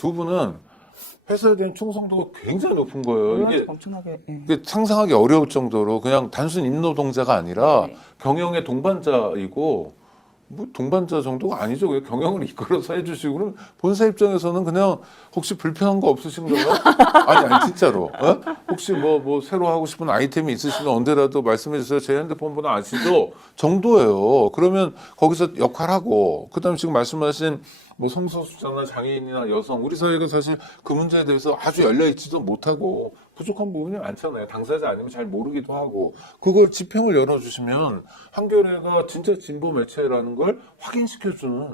두 분은 회사에 대한 충성도가 굉장히 높은 거예요. 이게 엄청나게. 이게 상상하기 어려울 정도로 그냥 단순 임노동자가 아니라 네. 경영의 동반자이고 뭐 동반자 정도가 아니죠. 그냥 경영을 이끌어서 해주시고 그럼 본사 입장에서는 그냥 혹시 불편한 거 없으신가요? 아니 진짜로. 어? 혹시 뭐 새로 하고 싶은 아이템이 있으시면 언제라도 말씀해 주세요. 제 핸드폰 번호 아시죠? 정도예요. 그러면 거기서 역할하고 그다음 지금 말씀하신 뭐 성소수자나 장애인이나 여성 우리 사회가 사실 그 문제에 대해서 아주 열려 있지도 못하고 부족한 부분이 많잖아요. 당사자 아니면 잘 모르기도 하고 그걸 지평을 열어주시면 한겨레가 진짜 진보 매체라는 걸 확인시켜주는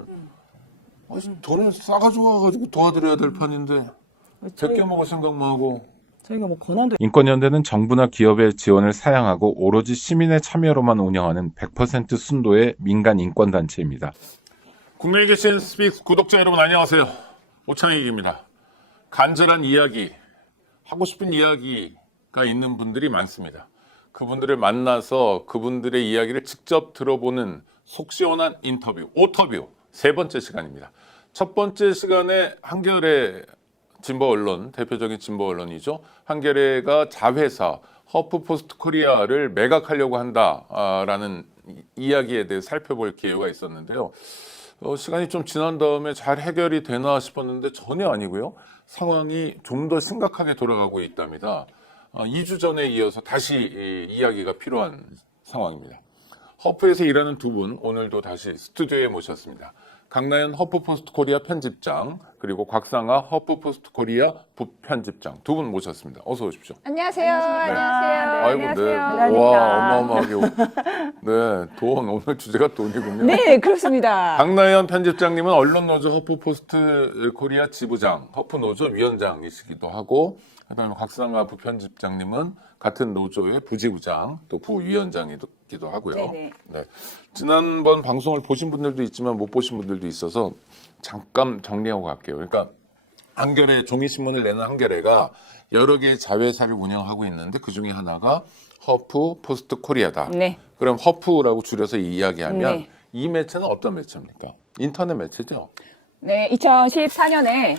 돈을 싸가지고 와가지고 도와드려야 될 판인데 제껴 먹을 생각만 하고 저희가 뭐 권한도 인권연대는 정부나 기업의 지원을 사양하고 오로지 시민의 참여로만 운영하는 100% 순도의 민간 인권단체입니다. 국내에 계신 스픽스 구독자 여러분 안녕하세요. 오창익입니다. 간절한 이야기, 하고 싶은 이야기가 있는 분들이 많습니다. 그분들을 만나서 그분들의 이야기를 직접 들어보는 속 시원한 인터뷰, 오터뷰 세 번째 시간입니다. 첫 번째 시간에 한겨레 진보 언론, 대표적인 진보 언론이죠. 한겨레가 자회사 허프포스트 코리아를 매각하려고 한다라는 이야기에 대해 살펴볼 기회가 있었는데요. 시간이 좀 지난 다음에 잘 해결이 되나 싶었는데 전혀 아니고요. 상황이 좀 더 심각하게 돌아가고 있답니다. 2주 전에 이어서 다시 이야기가 필요한 상황입니다. 허프에서 일하는 두 분 오늘도 다시 스튜디오에 모셨습니다. 강나연 허프포스트 코리아 편집장 그리고 곽상아 허프포스트 코리아 부편집장 두 분 모셨습니다. 어서 오십시오. 안녕하세요. 안녕하세요. 아이고, 네. 안녕하세요. 와, 어마어마하게. 네, 돈, 오늘 주제가 돈이군요. 네, 그렇습니다. 강나연 편집장님은 언론노조 허프포스트 코리아 지부장, 허프노조 위원장이시기도 하고, 그다음에 곽상아 부편집장님은 같은 노조의 부지부장, 또 부위원장이기도 하고요. 네네. 네. 지난번 방송을 보신 분들도 있지만 못 보신 분들도 있어서 잠깐 정리하고 갈게요. 그러니까 한겨레 종이신문을 내는 한겨레가 여러 개의 자회사를 운영하고 있는데 그 중에 하나가 허프 포스트 코리아다. 네. 그럼 허프라고 줄여서 이야기하면 네. 이 매체는 어떤 매체입니까? 인터넷 매체죠? 네, 2014년에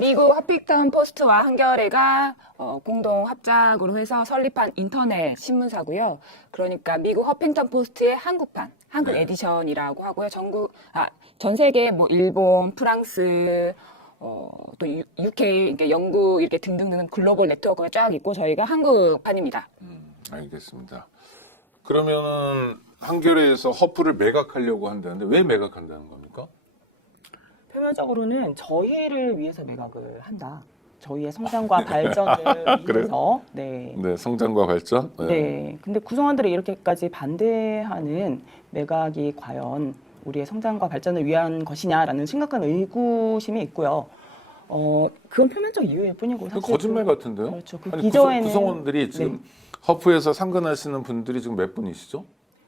미국 허핑턴 포스트와 한겨레가 공동 합작으로 해서 설립한 인터넷 신문사고요. 그러니까 미국 허핑턴 포스트의 한국판, 한국 네. 에디션이라고 하고요. 전 세계 뭐 일본, 프랑스, 또 UK, 이렇게 영국 이렇게 등등등 글로벌 네트워크가 쫙 있고 저희가 한국판입니다. 알겠습니다. 그러면은 한겨레에서 허프를 매각하려고 한다는데 왜 매각한다는 겁니까? 표면적으로는 저희를 위해서 매각을 한다. 저희의 성장과 발전을 위해서. 네. 네, 성장과 발전. 네. 근데 구성원들이 이렇게까지 반대하는 매각이 과연 우리의 성장과 발전을 위한 것이냐라는 심각한 의구심이 있고요. 그건 표면적 이유일 뿐이고 사실 거짓말 같은데요? 그렇죠. 그 아니, 기저에는 구성원들이 지금 허프에서 상근하시는 분들이 지금 몇 분이시죠?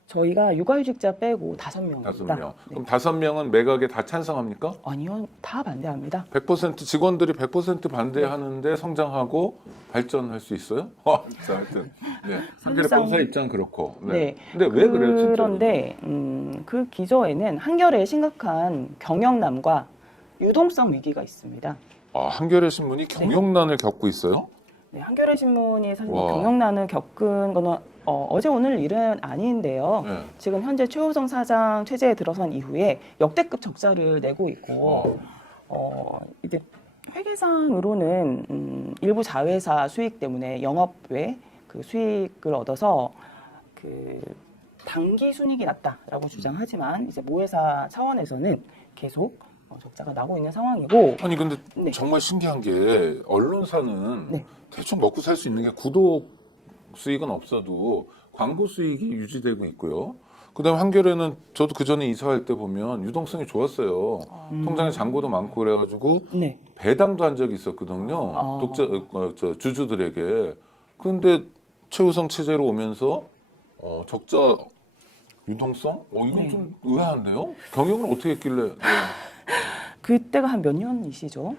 저희가 육아휴직자 빼고 5명입니다. 5명. 네. 그럼 5명은 매각에 다 찬성합니까? 아니요, 다 반대합니다. 100% 직원들이 100% 반대하는데 성장하고 발전할 수 있어요? 진짜 하여튼. 네. 한겨레 사실상- 본사 입장 그렇고. 네. 네. 근데 왜 그래요, 진짜? 그런데 그 기저에는 한겨레의 심각한 경영난과 유동성 위기가 있습니다. 한겨레 신문이 경영난을 겪고 있어요? 네, 한겨레 신문이 사실 와. 경영난을 겪은 거는 어제 오늘 일은 아닌데요. 네. 지금 현재 최호성 사장 체제에 들어선 이후에 역대급 적자를 내고 있고 이제 회계상으로는 일부 자회사 수익 때문에 영업 외 그 수익을 얻어서 그 당기 순이익이 났다라고 주장하지만 이제 모회사 차원에서는 계속 적자가 나고 있는 상황이고. 아니 근데 네. 정말 신기한 게 언론사는 네. 대충 먹고 살 수 있는 게 구독 수익은 없어도 광고 수익이 유지되고 있고요. 그다음에 한겨레는 저도 그 전에 이사할 때 보면 유동성이 좋았어요. 통장에 잔고도 많고 그래가지고 네. 배당도 한 적이 있었거든요. 주주들에게. 그런데 최우성 체제로 오면서 적자 유동성? 이건 네. 좀 의아한데요? 경영을 어떻게 했길래? 네. 그때가 한 몇 년이시죠?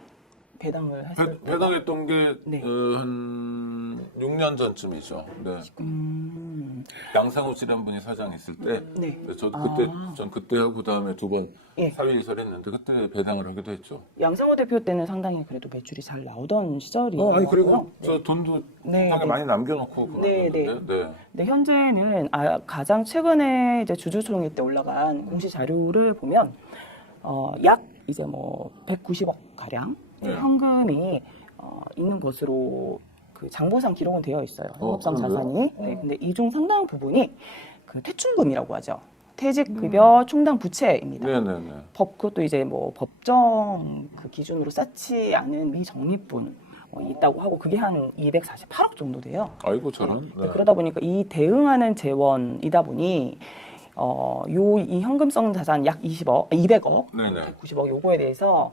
배당을 했을 때. 배당했던 게 네. 한 6년 전쯤이죠. 네. 양상우 씨라는 분이 사장했을 때, 네. 저도 그때 전 그때 하고 그다음에 두 번 예. 사회 이사했는데 그때 배당을 하기도 했죠. 양상호 대표 때는 상당히 그래도 매출이 잘 나오던 시절이고요. 아니 그리고 저 돈도 네, 상당히 네. 많이 남겨놓고 네, 그러는데, 네. 근데 현재는 가장 최근에 이제 주주총회 때 올라간 공시 자료를 보면 약 이제 뭐 190억 가량 네. 현금이 있는 것으로 그 장부상 기록은 되어 있어요. 영업상 그래요? 자산이. 네, 근데 이 중 상당 부분이 그 퇴출금이라고 하죠. 퇴직급여 충당 부채입니다. 네네네. 그것도 이제 뭐 법정 그 기준으로 쌓지 않은 미적립분 있다고 하고 그게 한 248억 정도 돼요. 아이고 저런. 네. 그러다 보니까 이 대응하는 재원이다 보니 이 현금성 자산 약 200억, 네네. 190억 요거에 대해서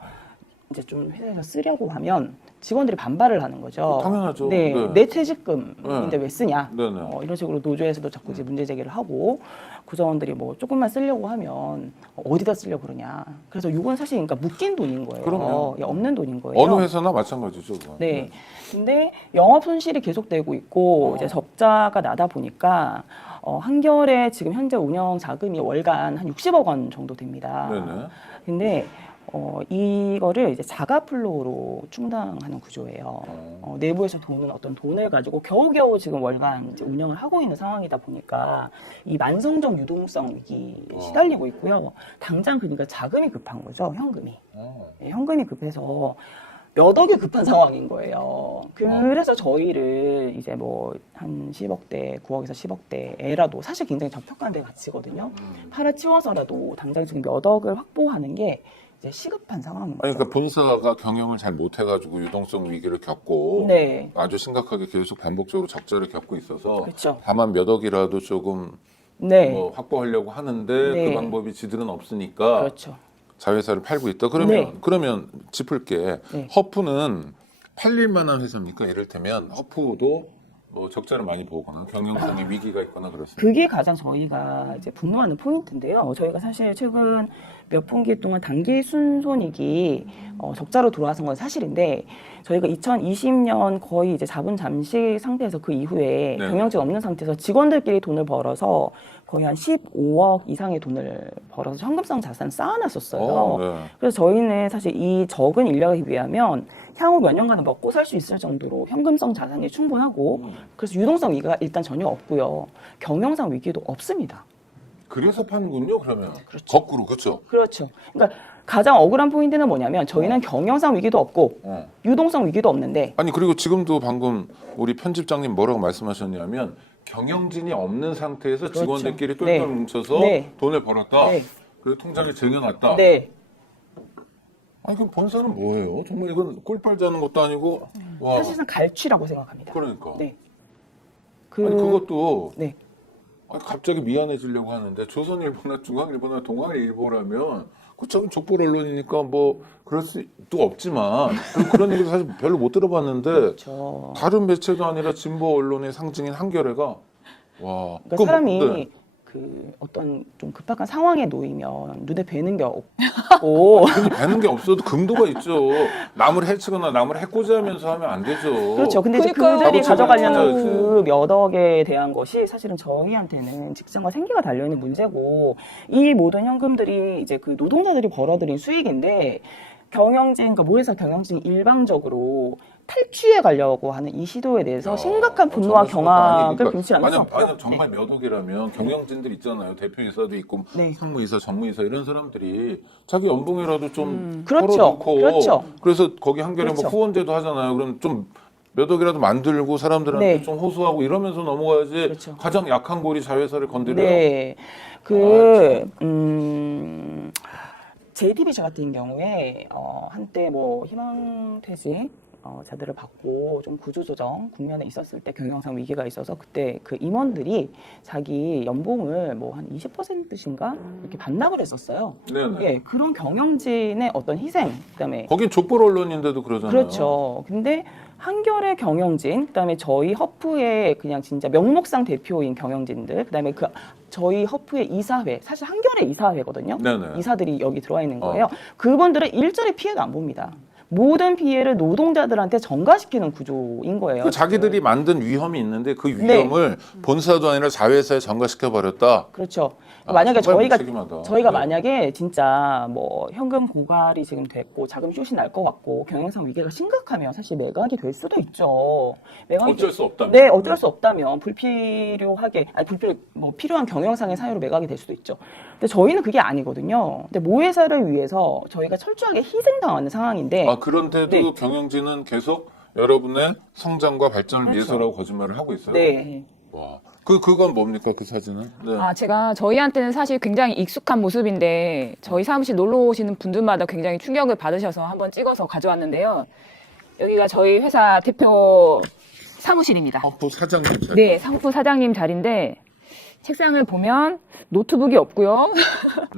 이제 좀 회사에서 쓰려고 하면 직원들이 반발을 하는 거죠. 당연하죠. 네, 네. 내 퇴직금인데 네. 왜 쓰냐? 네네. 이런 식으로 노조에서도 자꾸 이제 문제 제기를 하고 구성원들이 뭐 조금만 쓰려고 하면 어디다 쓰려고 그러냐. 그래서 이건 사실 그러니까 묶인 돈인 거예요. 그럼요. 없는 돈인 거예요. 어느 회사나 마찬가지죠. 그건. 네. 근데 영업 손실이 계속되고 있고 이제 적자가 나다 보니까 한결에 지금 현재 운영 자금이 월간 한 60억 원 정도 됩니다. 네네. 근데 이거를 이제 자가플로우로 충당하는 구조예요. 내부에서 어떤 돈을 가지고 겨우겨우 지금 월간 이제 운영을 하고 있는 상황이다 보니까 이 만성적 유동성 위기에 시달리고 있고요. 당장 그러니까 자금이 급한 거죠, 현금이. 네, 현금이 급해서 몇 억이 급한 상황인 거예요. 그래서 저희를 이제 뭐 한 10억대, 9억에서 10억대라도 사실 굉장히 적격한 데 가치거든요. 팔아치워서라도 당장 지금 몇 억을 확보하는 게 이제 시급한 상황인 거죠. 아니 그러니까 본사가 경영을 잘 못해가지고 유동성 위기를 겪고 네. 아주 심각하게 계속 반복적으로 적자를 겪고 있어서 그렇죠. 다만 몇 억이라도 조금 네. 뭐 확보하려고 하는데 네. 그 방법이 지들은 없으니까 그렇죠. 자회사를 팔고 있다. 네. 그러면 짚을게. 네. 허프는 팔릴 만한 회사입니까? 이를테면 허프도 뭐 적자를 많이 보거나 경영상의 위기가 있거나 그렇습니다. 그게 가장 저희가 이제 분노하는 포인트인데요. 저희가 사실 최근 몇 분기 동안 단기 순손익이 적자로 돌아선 건 사실인데 저희가 2020년 거의 이제 자본 잠식 상태에서 그 이후에 네. 경영진 없는 상태에서 직원들끼리 돈을 벌어서 거의 한 15억 이상의 돈을 벌어서 현금성 자산을 쌓아놨었어요. 네. 그래서 저희는 사실 이 적은 인력에 비하면 향후 몇 년간은 먹고 살 수 있을 정도로 현금성 자산이 충분하고 그래서 유동성 위기가 일단 전혀 없고요. 경영상 위기도 없습니다. 그래서 파는군요. 그러면 그렇죠. 거꾸로 그렇죠. 그렇죠. 그러니까 가장 억울한 포인트는 뭐냐면 저희는 경영상 위기도 없고 유동성 위기도 없는데 아니 그리고 지금도 방금 우리 편집장님 뭐라고 말씀하셨냐면 경영진이 없는 상태에서 그렇죠. 직원들끼리 똘똘 네. 뭉쳐서 네. 돈을 벌었다. 네. 그리고 통장에 쟁여놨다. 네. 아니 그럼 본사는 뭐예요? 정말 이건 꿀빨 자는 것도 아니고 와 사실상 갈취라고 생각합니다. 그러니까 네. 아니 그것도 네. 아니, 갑자기 미안해지려고 하는데 조선일보나 중앙일보나 동아일보라면 그참 족보 언론이니까 뭐 그럴 수도 없지만 그런 얘기도 사실 별로 못 들어봤는데 그렇죠. 다른 매체도 아니라 진보 언론의 상징인 한겨레가 와 그러니까 그럼, 사람이 네. 그 어떤 좀 급박한 상황에 놓이면 눈에 뵈는 게 없고 흔히 뵈는 게 없어도 금도가 있죠. 남을 해치거나 남을 해코지하면서 하면 안 되죠. 그렇죠. 근데 이제 그러니까요. 그들이 자본주의가 가져가려는 진짜 그 몇 억에 대한 것이 사실은 저희한테는 직장과 생계가 달려있는 문제고 이 모든 현금들이 이제 그 노동자들이 벌어들인 수익인데 경영진, 그러니까 모회사 경영진이 일방적으로 탈취해 가려고 하는 이 시도에 대해서 심각한 분노와 경악을 금치 않을 수 없고. 만약 정말 몇 억이라면 경영진들 있잖아요. 대표이사도 있고 네. 상무이사, 전무이사 이런 사람들이 자기 연봉이라도 좀 그렇죠. 털어놓고 그렇죠. 그래서 거기 한겨레 그렇죠. 뭐 후원제도 하잖아요. 그럼 좀 몇 억이라도 만들고 사람들한테 네. 좀 호소하고 이러면서 넘어가야지 그렇죠. 가장 약한 고리 자회사를 건드려요. 네. JTBC 같은 경우에 한때 뭐 희망퇴직 자들을 받고 좀 구조조정 국면에 있었을 때 경영상 위기가 있어서 그때 그 임원들이 자기 연봉을 뭐 한 20%씩인가 이렇게 반납을 했었어요. 네네. 예, 그런 경영진의 어떤 희생, 그다음에 거긴 족보 언론인데도 그러잖아요. 그렇죠. 근데 한겨레 경영진, 그다음에 저희 허프의 그냥 진짜 명목상 대표인 경영진들, 그다음에 저희 허프의 이사회, 사실 한겨레 이사회거든요. 네네. 이사들이 여기 들어와 있는 거예요. 그분들은 일절의 피해도 안 봅니다. 모든 피해를 노동자들한테 전가시키는 구조인 거예요. 그 자기들이 만든 위험이 있는데 그 위험을 본사도 아니라 자회사에 전가시켜 버렸다. 그렇죠. 아, 만약에 정말 무책임하다. 저희가 네. 만약에 진짜 뭐 현금 고갈이 지금 됐고 자금 쇼시 날 것 같고 경영상 위기가 심각하면 사실 매각이 될 수도 있죠. 매각이 어쩔 수 없다면. 네, 어쩔 수 없다면 필요한 경영상의 사유로 매각이 될 수도 있죠. 근데 저희는 그게 아니거든요. 근데 모회사를 위해서 저희가 철저하게 희생당하는 상황인데 아, 그런데도 네. 경영진은 계속 여러분의 성장과 발전을 그렇죠. 위해서라고 거짓말을 하고 있어요. 네. 와, 그건 뭡니까 그 사진은? 네. 제가 저희한테는 사실 굉장히 익숙한 모습인데 저희 사무실 놀러 오시는 분들마다 굉장히 충격을 받으셔서 한번 찍어서 가져왔는데요. 여기가 저희 회사 대표 사무실입니다. 상부 사장님 자리. 네, 상부 사장님 자리인데 책상을 보면 노트북이 없고요.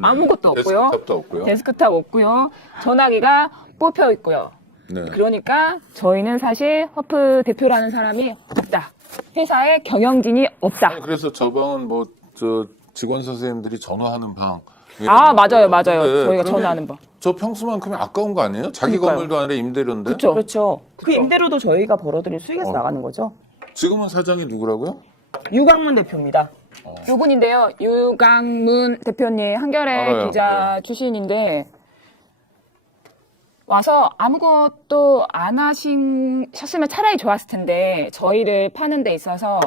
아무것도 없고요. 데스크탑도 없고요. 데스크탑 없고요. 전화기가 뽑혀 있고요. 네. 그러니까 저희는 사실 허프 대표라는 사람이 없다. 회사에 경영진이 없다. 아니, 그래서 저 방은 뭐 저 직원 선생님들이 전화하는 방. 맞아요. 근데 저희가 그러면 전화하는 방. 저 평수만큼이 아까운 거 아니에요? 자기 그러니까요. 건물도 아니라 임대료인데. 그렇죠. 그렇죠. 그 임대료도 저희가 벌어들인 수익에서 나가는 거죠. 지금은 사장이 누구라고요? 유강문 대표입니다. 요분인데요. 유강문 대표님 한겨레 알아요. 기자 출신인데 와서 아무것도 안 하셨으면 차라리 좋았을 텐데 저희를 파는 데 있어서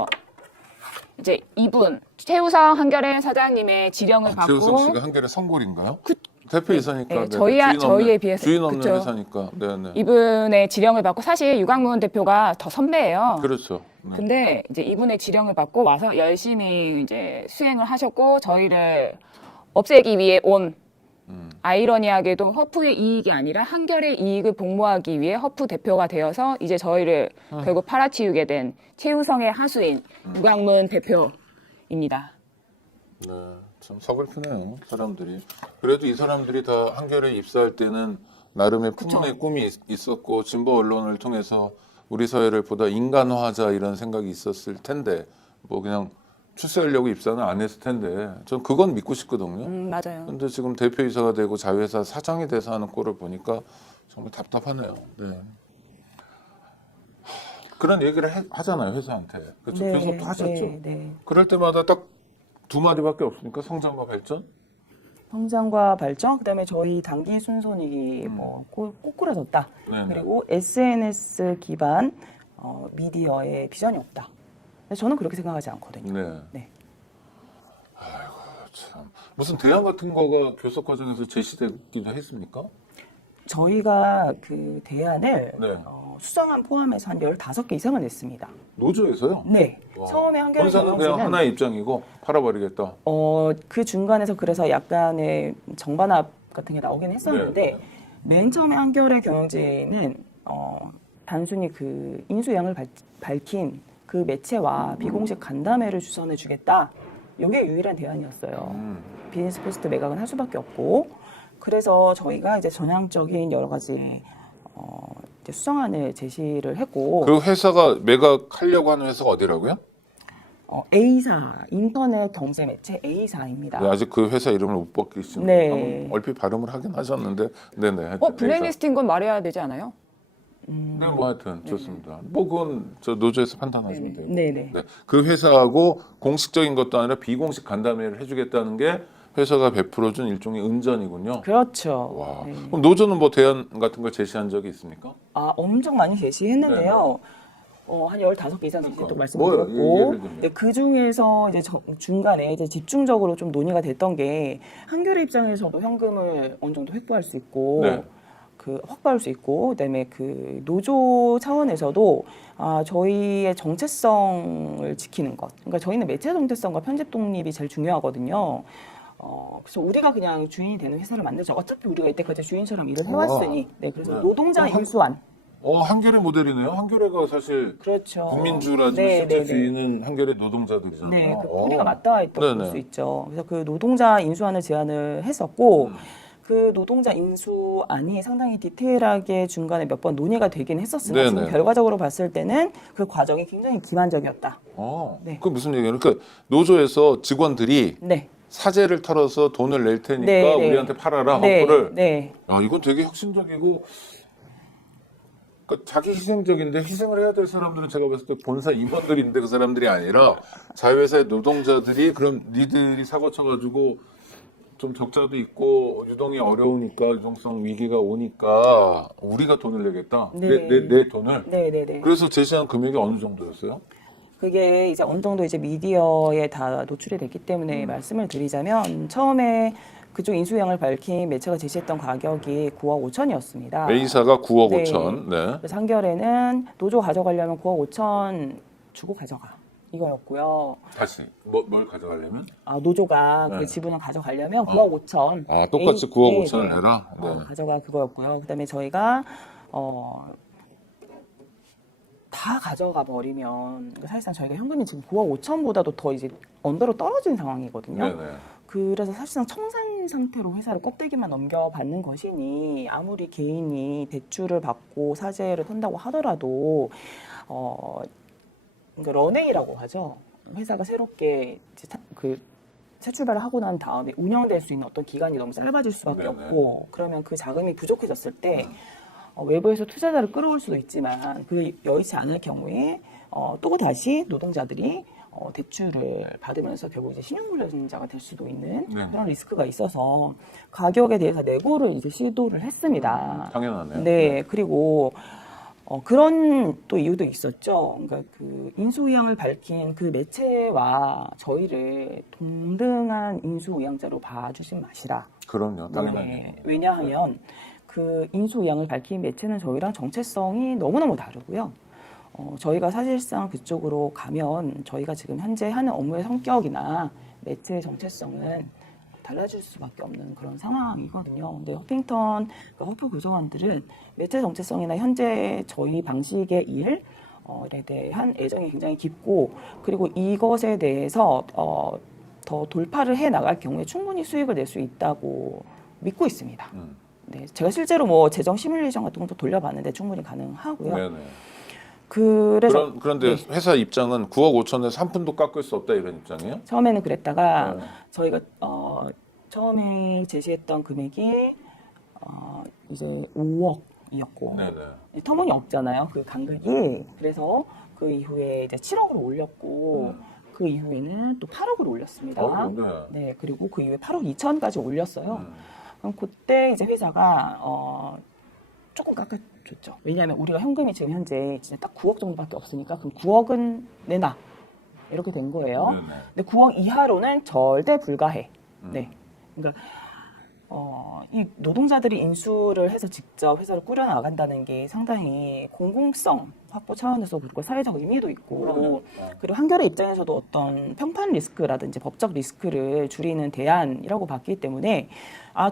이제 이분 최우성 한겨레 사장님의 지령을 최우성 받고 씨가 한겨레 성골인가요? 대표이사니까. 네, 네, 저희에 비해서 주인 없는 그쵸. 회사니까. 네네. 이분의 지령을 받고 사실 유강문 대표가 더 선배예요. 그렇죠. 네. 근데 이제 이분의 지령을 받고 와서 열심히 이제 수행을 하셨고 저희를 없애기 위해 온 아이러니하게도 허프의 이익이 아니라 한결의 이익을 복무하기 위해 허프 대표가 되어서 이제 저희를 결국 팔아치우게 된 최우성의 하수인 유강문 대표입니다. 네, 참 서글프네요, 사람들이. 그래도 이 사람들이 다 한겨레 입사할 때는 나름의 품문의 꿈이 있었고 진보 언론을 통해서 우리 사회를 보다 인간화하자 이런 생각이 있었을 텐데 뭐 그냥 출세하려고 입사는 안 했을 텐데 전 그건 믿고 싶거든요. 맞아요. 근데 지금 대표이사가 되고 자회사 사장이 돼서 하는 꼴을 보니까 정말 답답하네요. 네. 그런 얘기를 하잖아요, 회사한테. 그렇죠. 교섭도 하셨죠. 네. 그럴 때마다 딱 두 마디밖에 없으니까 성장과 발전? 성장과 발전, 그다음에 저희 단기 순손익이 뭐 꼬꾸라졌다. 네네. 그리고 SNS 기반 미디어의 비전이 없다. 근데 저는 그렇게 생각하지 않거든요. 네. 네. 참. 무슨 대안 같은 거가 교섭 과정에서 제시되기도 했습니까? 저희가 그 대안을 네. 수정안 포함해서 한 15개 이상을 냈습니다. 노조에서요? 네. 와. 처음에 한겨레 본사는 그냥 경영진은 하나의 입장이고 팔아버리겠다. 그 중간에서 그래서 약간의 정반합 같은 게 나오긴 했었는데 네. 맨 처음에 한겨레 경영진은 단순히 그 인수양을 밝힌 그 매체와 비공식 간담회를 주선해 주겠다. 이게 유일한 대안이었어요. 비즈니스 포스트 매각은 할 수밖에 없고 그래서 저희가 이제 전향적인 여러 가지 이제 수정안을 제시를 했고 그 회사가 매각하려고 하는 회사가 어디라고요? A사 인터넷 경제 매체 A사입니다. 네, 아직 그 회사 이름을 못 바뀌시는 네. 한번 얼핏 발음을 하긴 하셨는데 네네. 하여튼 블랙리스트인 건 말해야 되지 않아요? 네, 뭐 하여튼 좋습니다. 뭐 그건 저 노조에서 판단하시면 돼요. 네네. 네. 그 회사하고 공식적인 것도 아니라 비공식 간담회를 해주겠다는 게 회사가 베풀어준 일종의 은전이군요. 그렇죠. 와. 네. 그럼 노조는 뭐 대안 같은 걸 제시한 적이 있습니까? 엄청 많이 제시했는데요. 한 15개 이상 제시했다고 뭐예요? 말씀드렸고, 예를 들면. 네, 그 중에서 이제 중간에 이제 집중적으로 좀 논의가 됐던 게 한겨레 입장에서도 현금을 어느 정도 획부할 수 있고, 네. 확보할 수 있고, 그다음에 그 노조 차원에서도 저희의 정체성을 지키는 것. 그러니까 저희는 매체 정체성과 편집 독립이 제일 중요하거든요. 그래서 우리가 그냥 주인이 되는 회사를 만들자. 어차피 우리가 이때까지 주인처럼 일을 해왔으니. 네, 그래서 네. 노동자 인수안. 한겨레 모델이네요. 한겨레가 사실 그렇죠. 국민주라지만 실제 주인은 한겨레 노동자들이잖아요. 네, 그 뿌리가 맞닿아 있다고 볼 네네. 수 있죠. 그래서 그 노동자 인수안을 제안을 했었고, 그 노동자 인수안이 상당히 디테일하게 중간에 몇 번 논의가 되긴 했었으나 네네. 지금 결과적으로 봤을 때는 그 과정이 굉장히 기만적이었다. 네. 네. 그 무슨 얘기예요? 그러니까 노조에서 직원들이 네. 사재를 털어서 돈을 낼 테니까 네, 네. 우리한테 팔아라 네, 허프를. 네. 이건 되게 혁신적이고 그러니까 자기 희생적인데 희생을 해야 될 사람들은 제가 봤을 때 본사 임원들인데 그 사람들이 아니라 자회사의 노동자들이 그럼 니들이 사고 쳐가지고 좀 적자도 있고 유동이 어려우니까 유동성 위기가 오니까 우리가 돈을 내겠다. 네. 내 돈을. 네네네. 그래서 제시한 금액이 어느 정도였어요? 그게 이제 어느 정도 이제 미디어에 다 노출이 됐기 때문에 말씀을 드리자면 처음에 그쪽 인수위항을 밝힌 매체가 제시했던 가격이 9억 5천이었습니다. A사가 9억 네. 5천. 네. 그래서 한겨레는 노조 가져가려면 9억 5천 주고 가져가 이거였고요. 다시 뭘 가져가려면? 아, 노조가 네. 그 지분을 가져가려면 9억 5천. 아 똑같이 9억 네, 5천을 네. 해라. 네. 가져가 그거였고요. 그다음에 저희가 다 가져가 버리면 사실상 저희가 현금이 지금 9억 5천보다도 더 이제 언더로 떨어진 상황이거든요. 네네. 그래서 사실상 청산 상태로 회사를 껍데기만 넘겨받는 것이니 아무리 개인이 대출을 받고 사재를 턴다고 하더라도 그러니까 런웨이라고 하죠. 회사가 새롭게 이제 새 출발을 하고 난 다음에 운영될 수 있는 어떤 기간이 너무 짧아질 수밖에 네네. 없고 그러면 그 자금이 부족해졌을 때 외부에서 투자자를 끌어올 수도 있지만 그 여의치 않을 경우에 또 다시 노동자들이 대출을 받으면서 결국 이제 신용불량자가 될 수도 있는 네. 그런 리스크가 있어서 가격에 대해서 내고를 이제 시도를 했습니다. 당연하네요. 네, 그리고 그런 또 이유도 있었죠. 그러니까 그 인수위항을 밝힌 그 매체와 저희를 동등한 인수위항자로 봐주신 마시라. 그럼요. 당연하죠. 네, 왜냐하면 그 인수위항을 밝힌 매체는 저희랑 정체성이 너무너무 다르고요. 저희가 사실상 그쪽으로 가면 저희가 지금 현재 하는 업무의 성격이나 매체의 정체성은 달라질 수밖에 없는 그런 상황이거든요. 근데 허핑턴, 허프 구성원들은 매체 정체성이나 현재 저희 방식의 일에 대한 애정이 굉장히 깊고 그리고 이것에 대해서 더 돌파를 해 나갈 경우에 충분히 수익을 낼 수 있다고 믿고 있습니다. 네, 제가 실제로 뭐 재정 시뮬레이션 같은 것도 돌려봤는데 충분히 가능하고요. 네네. 그래서 그런데 회사 입장은 9억 5천에서 한 푼도 깎을 수 없다 이런 입장이에요? 처음에는 그랬다가 네. 저희가 처음에 제시했던 금액이 이제 5억이었고 네네. 터무니없잖아요 그 간격이. 그래서 그 이후에 이제 7억으로 올렸고 그 이후에는 또 8억으로 올렸습니다. 네. 네, 그리고 그 이후에 8억 2천까지 올렸어요. 그럼 그때 이제 회사가 조금 깎아줬죠. 왜냐하면 우리가 현금이 지금 현재 진짜 딱 9억 정도밖에 없으니까 그럼 9억은 내놔 이렇게 된 거예요. 네네. 근데 9억 이하로는 절대 불가해. 네, 그러니까 이 노동자들이 인수를 해서 직접 회사를 꾸려 나간다는 게 상당히 공공성 확보 차원에서 그리고 사회적 의미도 있고 그리고 한겨레 입장에서도 어떤 평판 리스크라든지 법적 리스크를 줄이는 대안이라고 봤기 때문에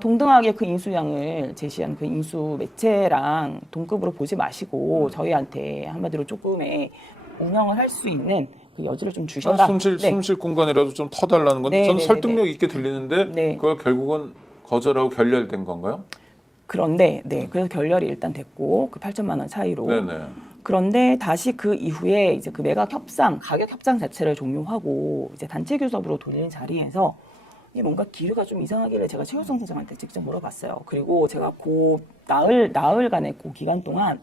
동등하게 그 인수량을 제시한 그 인수 매체랑 동급으로 보지 마시고 저희한테 한마디로 조금의 운영을 할 수 있는 그 여지를 좀 주셔라. 숨쉴 공간이라도 좀 터달라는 건데 네, 저는 네, 설득력 있게 들리는데 네. 그걸 결국은 거절하고 결렬된 건가요? 그런데 그래서 결렬이 일단 됐고 그 8천만 원 차이로. 네네. 그런데 다시 그 이후에 이제 그 매각 협상, 가격 협상 자체를 종료하고 이제 단체 교섭으로 돌리는 자리에서 이게 뭔가 기류가 좀 이상하길래 제가 최효성 부장한테 직접 물어봤어요. 그리고 제가 나흘간의 그 기간 동안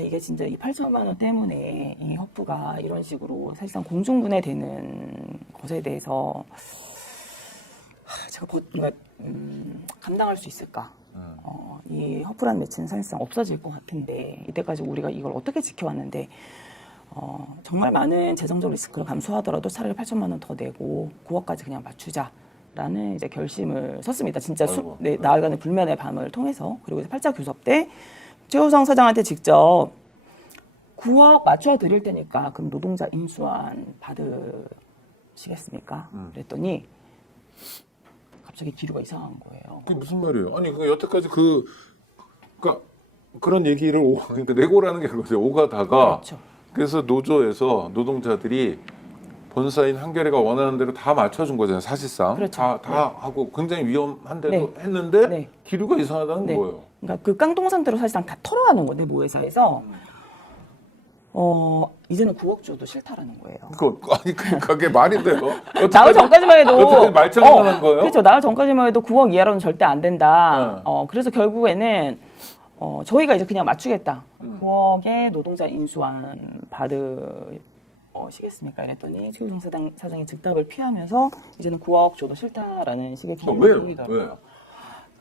이게 진짜 이 8천만 원 때문에 이 허프가 이런 식으로 사실상 공중분해되는 것에 대해서 제가 감당할 수 있을까? 이 허프라는 매체는 사실상 없어질 것 같은데 이때까지 우리가 이걸 어떻게 지켜왔는데 정말 많은 재정적 리스크를 감수하더라도 차라리 8천만 원 더 내고 9억까지 그냥 맞추자라는 이제 결심을 섰습니다. 진짜 나흘간의 불면의 밤을 통해서. 그리고 이제 8차 교섭 때 최호성 사장한테 직접 9억 맞춰 드릴 테니까 그럼 노동자 인수한 받으시겠습니까? 그랬더니 갑자기 기류가 이상한 거예요. 그게 무슨 말이에요? 아니 그 여태까지 그러니까 그런 얘기를 그러니까 내고라는 게 그거죠. 오가다가 그렇죠. 그래서 노조에서 노동자들이 본사인 한겨레가 원하는 대로 다 맞춰준 거잖아요. 사실상 그렇죠. 다 하고 굉장히 위험한데도 네. 했는데 네. 기류가 이상하다는 네. 거예요. 그러니까 그 깡통 상태로 사실상 다 털어가는 건데 모회사에서 이제는 9억 줘도 싫다라는 거예요. 그게 말이 돼요? 나흘 전까지만 해도 여태까지 말장난한 거예요? 그렇죠. 나흘 전까지만 해도 9억 이하로는 절대 안 된다. 그래서 결국에는 저희가 이제 그냥 맞추겠다. 9억의 노동자 인수안 받으시겠습니까? 이랬더니 최우성 사장이 즉답을 피하면서 이제는 9억 줘도 싫다라는 식의 기획을 왜요? 보이더라고요.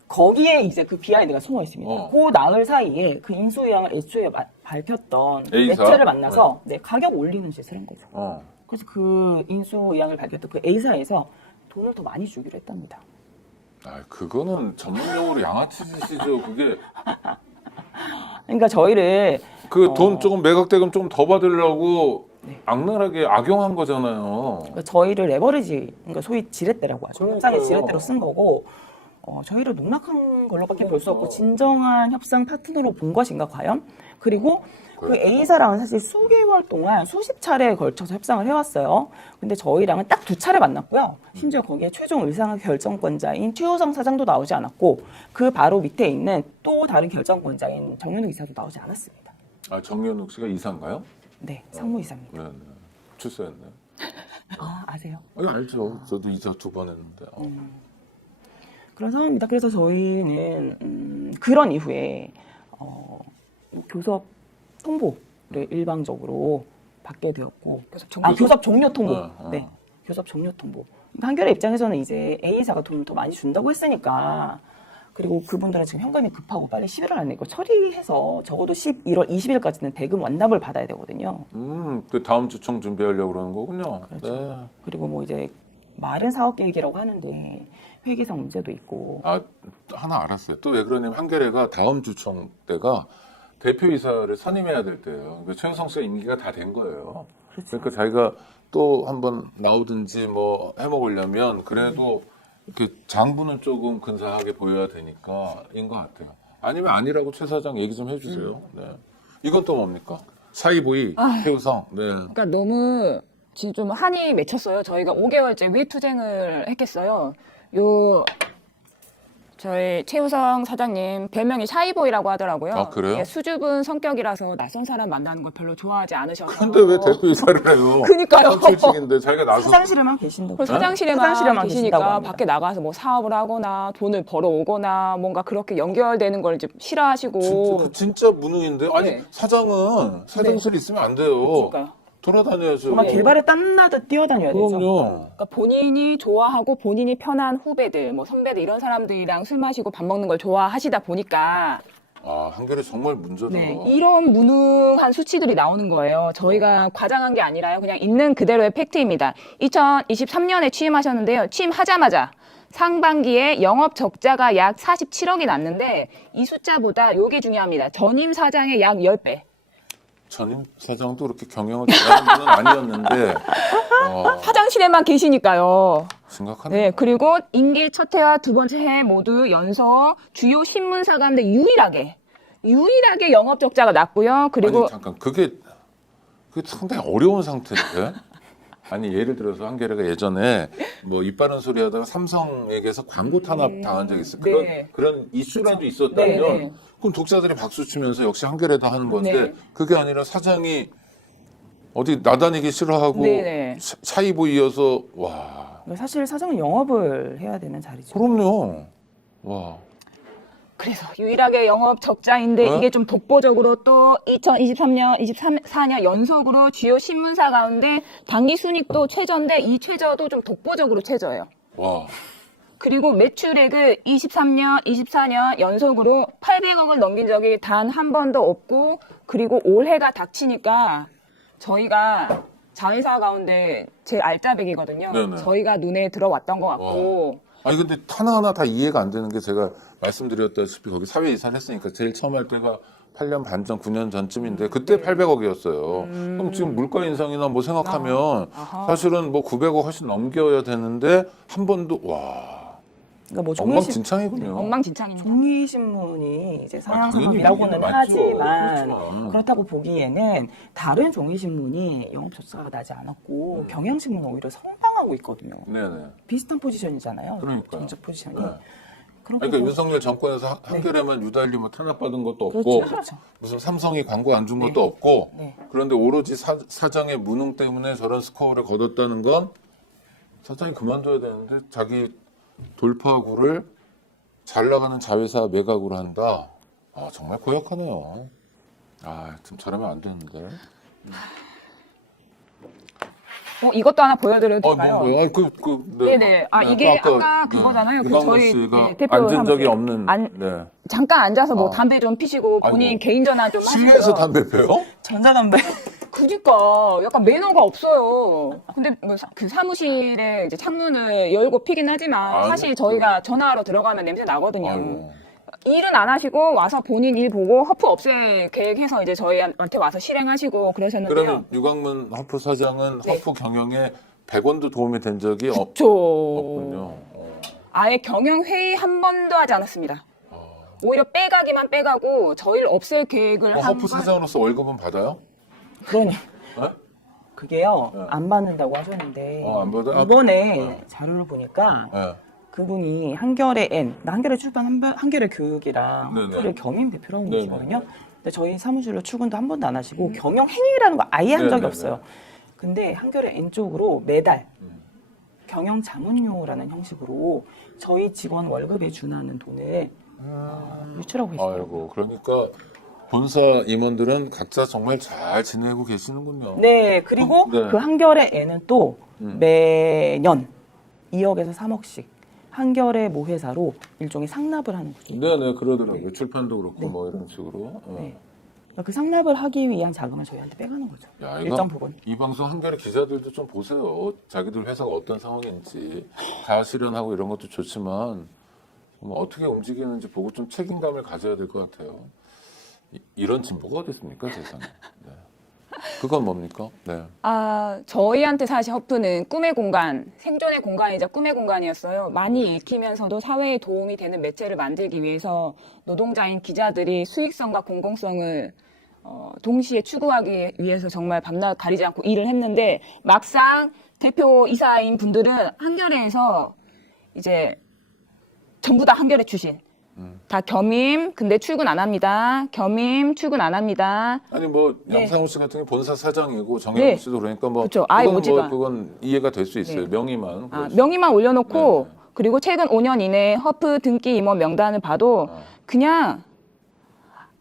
거기에 이제 그 비하인드가 숨어 있습니다. 그 나흘 사이에 그 인수 의향을 애초에 밝혔던 A사? 매체를 만나서 가격 올리는 짓을 한 거죠. 그래서 그 인수 의향을 밝혔던 그 A사에서 돈을 더 많이 주기로 했답니다. 아, 그거는 전문용어로 양아치 짓이죠. 그게 그러니까 저희를 그 돈 조금 매각대금 좀 더 받으려고 악랄하게 악용한 거잖아요. 그러니까 저희를 레버리지, 그러니까 소위 지렛대라고 하죠. 그러니까요. 협상의 지렛대로 쓴 거고, 저희를 농락한 걸로밖에 볼 수 없고 진정한 협상 파트너로 본 것인가 과연? 그리고 그 A사랑은 사실 수개월 동안 수십 차례에 걸쳐서 협상을 해왔어요. 근데 저희랑은 딱 2차례 만났고요. 심지어 거기에 최종 의상 결정권자인 최우성 사장도 나오지 않았고 그 바로 밑에 있는 또 다른 결정권자인 정윤욱 이사도 나오지 않았습니다. 아, 정연욱 씨가 이사인가요? 네, 상무이사입니다. 네, 네. 출세했네. 아, 아세요? 알죠. 저도 이사 2번 했는데. 그런 상황입니다. 그래서 저희는 그런 이후에 교섭 통보를 일방적으로 받게 되었고, 교섭 종료 통보. 네, 교섭 종료 통보. 한겨레 입장에서는 이제 A사가 돈을 더 많이 준다고 했으니까, 그리고 그분들은 지금 현금이 급하고 빨리 11월 안에 이거 처리해서 적어도 11월 20일까지는 대금 완납을 받아야 되거든요. 그 다음 주청 준비하려고 그러는 거군요. 그렇죠. 네. 그리고 뭐 이제 말은 사업 계획이라고 하는데 회계상 문제도 있고. 아, 하나 알았어요. 또 왜 그러냐면 한겨레가 다음 주청 때가 대표이사를 선임해야 될 때예요. 그러니까 최은성 씨가 임기가 다 된 거예요. 그렇죠. 그러니까 자기가 또 한번 나오든지 뭐 해먹으려면 그래도 이렇게 장부는 조금 근사하게 보여야 되니까 인 것 같아요. 아니면 아니라고 최 사장 얘기 좀 해주세요. 네. 이건 또 뭡니까? 사이보이 최우성. 네. 그러니까 너무 지금 좀 한이 맺혔어요. 저희가 5개월째 왜 투쟁을 했겠어요. 저희 최우성 사장님 별명이 샤이보이라고 하더라고요. 아, 그래요? 예, 수줍은 성격이라서 낯선 사람 만나는 걸 별로 좋아하지 않으셔서. 근데 왜 대표이사를 해요? 그니까요. 선출직인데 자기가 나서 사장실에만 계신다고. 그리고 사장실에만 사장실에만 계신다고 계시니까 합니다. 밖에 나가서 뭐 사업을 하거나 돈을 벌어오거나 뭔가 그렇게 연결되는 걸 이제 싫어하시고. 진짜 무능인데 아니 네. 사장은 사장실에 있으면 안 돼요. 그러니까요. 돌아다녀야죠. 정말 길발에 땀나듯 뛰어다녀야 되죠. 그럼요. 그러니까 본인이 좋아하고 본인이 편한 후배들, 뭐 선배들 이런 사람들이랑 술 마시고 밥 먹는 걸 좋아하시다 보니까 아, 한겨레 정말 문제다. 이런 무능한 수치들이 나오는 거예요. 저희가 과장한 게 아니라요. 그냥 있는 그대로의 팩트입니다. 2023년에 취임하셨는데요. 취임하자마자 상반기에 영업 적자가 약 47억이 났는데 이 숫자보다 요게 중요합니다. 전임 사장의 약 10배. 전임 사장도 그렇게 경영을 잘하는 분은 아니었는데 사장실에만 계시니까요. 심각하네. 네, 그리고 임기 첫 해와 두 번째 해 모두 연속 주요 신문사 가운데 유일하게 영업 적자가 났고요. 그리고 아니 잠깐 그게 상당히 어려운 상태인데. 아니 예를 들어서 한겨레가 예전에 뭐 이빠른 소리 하다가 삼성에게서 광고 탄압 당한 적이 있어요. 네. 그런 이슈라도 있었다면 네. 그럼 독자들이 박수 치면서 역시 한겨레다 하는 건데 네. 그게 아니라 사장이 어디 나다니기 싫어하고 네. 사이보이어서 와 사실 사장은 영업을 해야 되는 자리죠. 그럼요. 와 그래서 유일하게 영업 적자인데 네? 이게 좀 독보적으로 또 2023년, 24년 연속으로 주요 신문사 가운데 당기 순이익도 최저인데 이 최저도 좀 독보적으로 최저예요. 와. 그리고 매출액을 23년, 24년 연속으로 800억을 넘긴 적이 단 한 번도 없고 그리고 올해가 닥치니까 저희가 자회사 가운데 제일 알짜배기거든요. 네네. 저희가 눈에 들어왔던 것 같고 아니 근데 하나하나 다 이해가 안 되는 게 제가 말씀드렸다시피 거기 사회 이사를 했으니까 제일 처음 할 때가 8년 반 전, 9년 전쯤인데 그때 800억이었어요. 그럼 지금 물가 인상이나 뭐 생각하면 사실은 뭐 900억 훨씬 넘겨야 되는데 한 번도 와 그러니까 뭐 엉망진창이군요. 엉망진창입니다. 종이신문이 이제 당연히 상향산업이라고는 맞죠. 하지만 그렇죠. 그렇다고 보기에는 다른 종이신문이 영업 적자가 나지 않았고 경향신문은 오히려 선방하고 있거든요. 네네. 비슷한 포지션이잖아요. 그러니까요. 정책 포지션이. 네. 그런 그러니까 거 윤석열 정권에서 한겨레만 유달리 뭐 탄압받은 것도 없고 그렇죠. 그렇죠. 무슨 삼성이 광고 안 준 것도 없고 네. 그런데 오로지 사장의 무능 때문에 저런 스코어를 거뒀다는 건 사장이 그만둬야 되는데 자기 돌파구를 잘 나가는 자회사 매각으로 한다. 아, 정말 고약하네요. 아, 좀 저러면 안 되는데. 이것도 하나 보여드려도 될까요? 뭐야? 네. 네네. 이게 아까 그거잖아요. 그 유광문 저희 씨가 대표 앉은 적이 사무실. 없는. 네. 잠깐 앉아서 뭐 아. 담배 좀 피시고 본인 아이고. 개인 전화 좀 실내에서 하시고요. 담배 펴요? 전자담배. 그니까 약간 매너가 없어요. 근데 뭐 그 사무실에 이제 창문을 열고 피긴 하지만 아니, 사실 저희가 전화하러 들어가면 냄새 나거든요. 아이고. 일은 안 하시고 와서 본인 일 보고 허프 없앨 계획해서 이제 저희한테 와서 실행하시고 그러셨는데요. 그러면 유광문 허프 사장은 네. 허프 경영에 100원도 도움이 된 적이 그쵸. 없군요. 아예 경영 회의 한 번도 하지 않았습니다. 오히려 빼가기만 빼가고 저희를 없앨 계획을 한 허프 번. 사장으로서 월급은 받아요? 그러니 네? 그게요 네. 안 받는다고 하셨는데 안 받아요? 이번에 자료를 보니까 네. 그분이 한겨레 N, 한겨레 출판, 한겨레 교육이랑 네네. 한겨레 겸임 대표라는 네네. 분이시거든요. 근데 저희 사무실로 출근도 한 번도 안 하시고 경영 행위라는 거 아예 한 적이 네네네. 없어요. 근데 한겨레 N 쪽으로 매달 경영 자문료라는 형식으로 저희 직원 월급에 준하는 돈을 유출하고 있어요. 아이고, 그러니까 본사 임원들은 각자 정말 잘 지내고 계시는군요. 네, 그리고 네. 그 한겨레 N은 또 매년 2억에서 3억씩 한겨레 모회사로 일종의 상납을 하는 거죠. 네네, 그러더라고요. 출판도 그렇고, 네. 뭐 이런 식으로. 네. 그 상납을 하기 위한 자금을 저희한테 빼가는 거죠. 야, 일정 부분. 이 방송 한겨레 기자들도 좀 보세요. 자기들 회사가 어떤 상황인지. 가실현하고 이런 것도 좋지만, 정말 어떻게 움직이는지 보고 좀 책임감을 가져야 될 것 같아요. 이런 진보가 어디 있습니까, 세상에. 네. 그건 뭡니까? 네. 저희한테 사실 허프는 꿈의 공간, 생존의 공간이자 꿈의 공간이었어요. 많이 읽히면서도 사회에 도움이 되는 매체를 만들기 위해서 노동자인 기자들이 수익성과 공공성을 동시에 추구하기 위해서 정말 밤낮 가리지 않고 일을 했는데 막상 대표 이사인 분들은 한겨레에서 이제 전부 다 한겨레 출신. 다 겸임, 근데 출근 안 합니다. 겸임, 출근 안 합니다. 아니 뭐 네. 양상우 씨 같은 게 본사 사장이고 정영훈 네. 씨도 그러니까 뭐 그쵸. 아예 그건 오지가. 그건 이해가 될 수 있어요. 네. 명의만. 그렇지. 명의만 올려놓고 네. 그리고 최근 5년 이내에 허프 등기 임원 명단을 봐도 그냥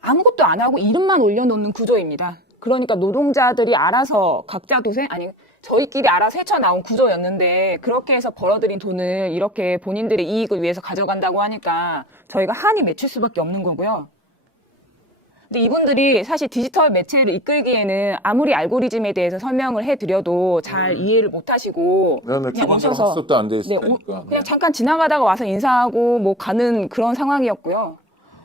아무것도 안 하고 이름만 올려놓는 구조입니다. 그러니까 노동자들이 알아서 각자 도생 아니 저희끼리 알아서 헤쳐나온 구조였는데 그렇게 해서 벌어들인 돈을 이렇게 본인들의 이익을 위해서 가져간다고 하니까 저희가 한이 맺힐 수밖에 없는 거고요. 근데 이분들이 사실 디지털 매체를 이끌기에는 아무리 알고리즘에 대해서 설명을 해드려도 잘 이해를 못하시고 네, 네, 기본적으로 학습도 안 돼 있을 테니까. 그냥 잠깐 지나가다가 와서 인사하고 뭐 가는 그런 상황이었고요.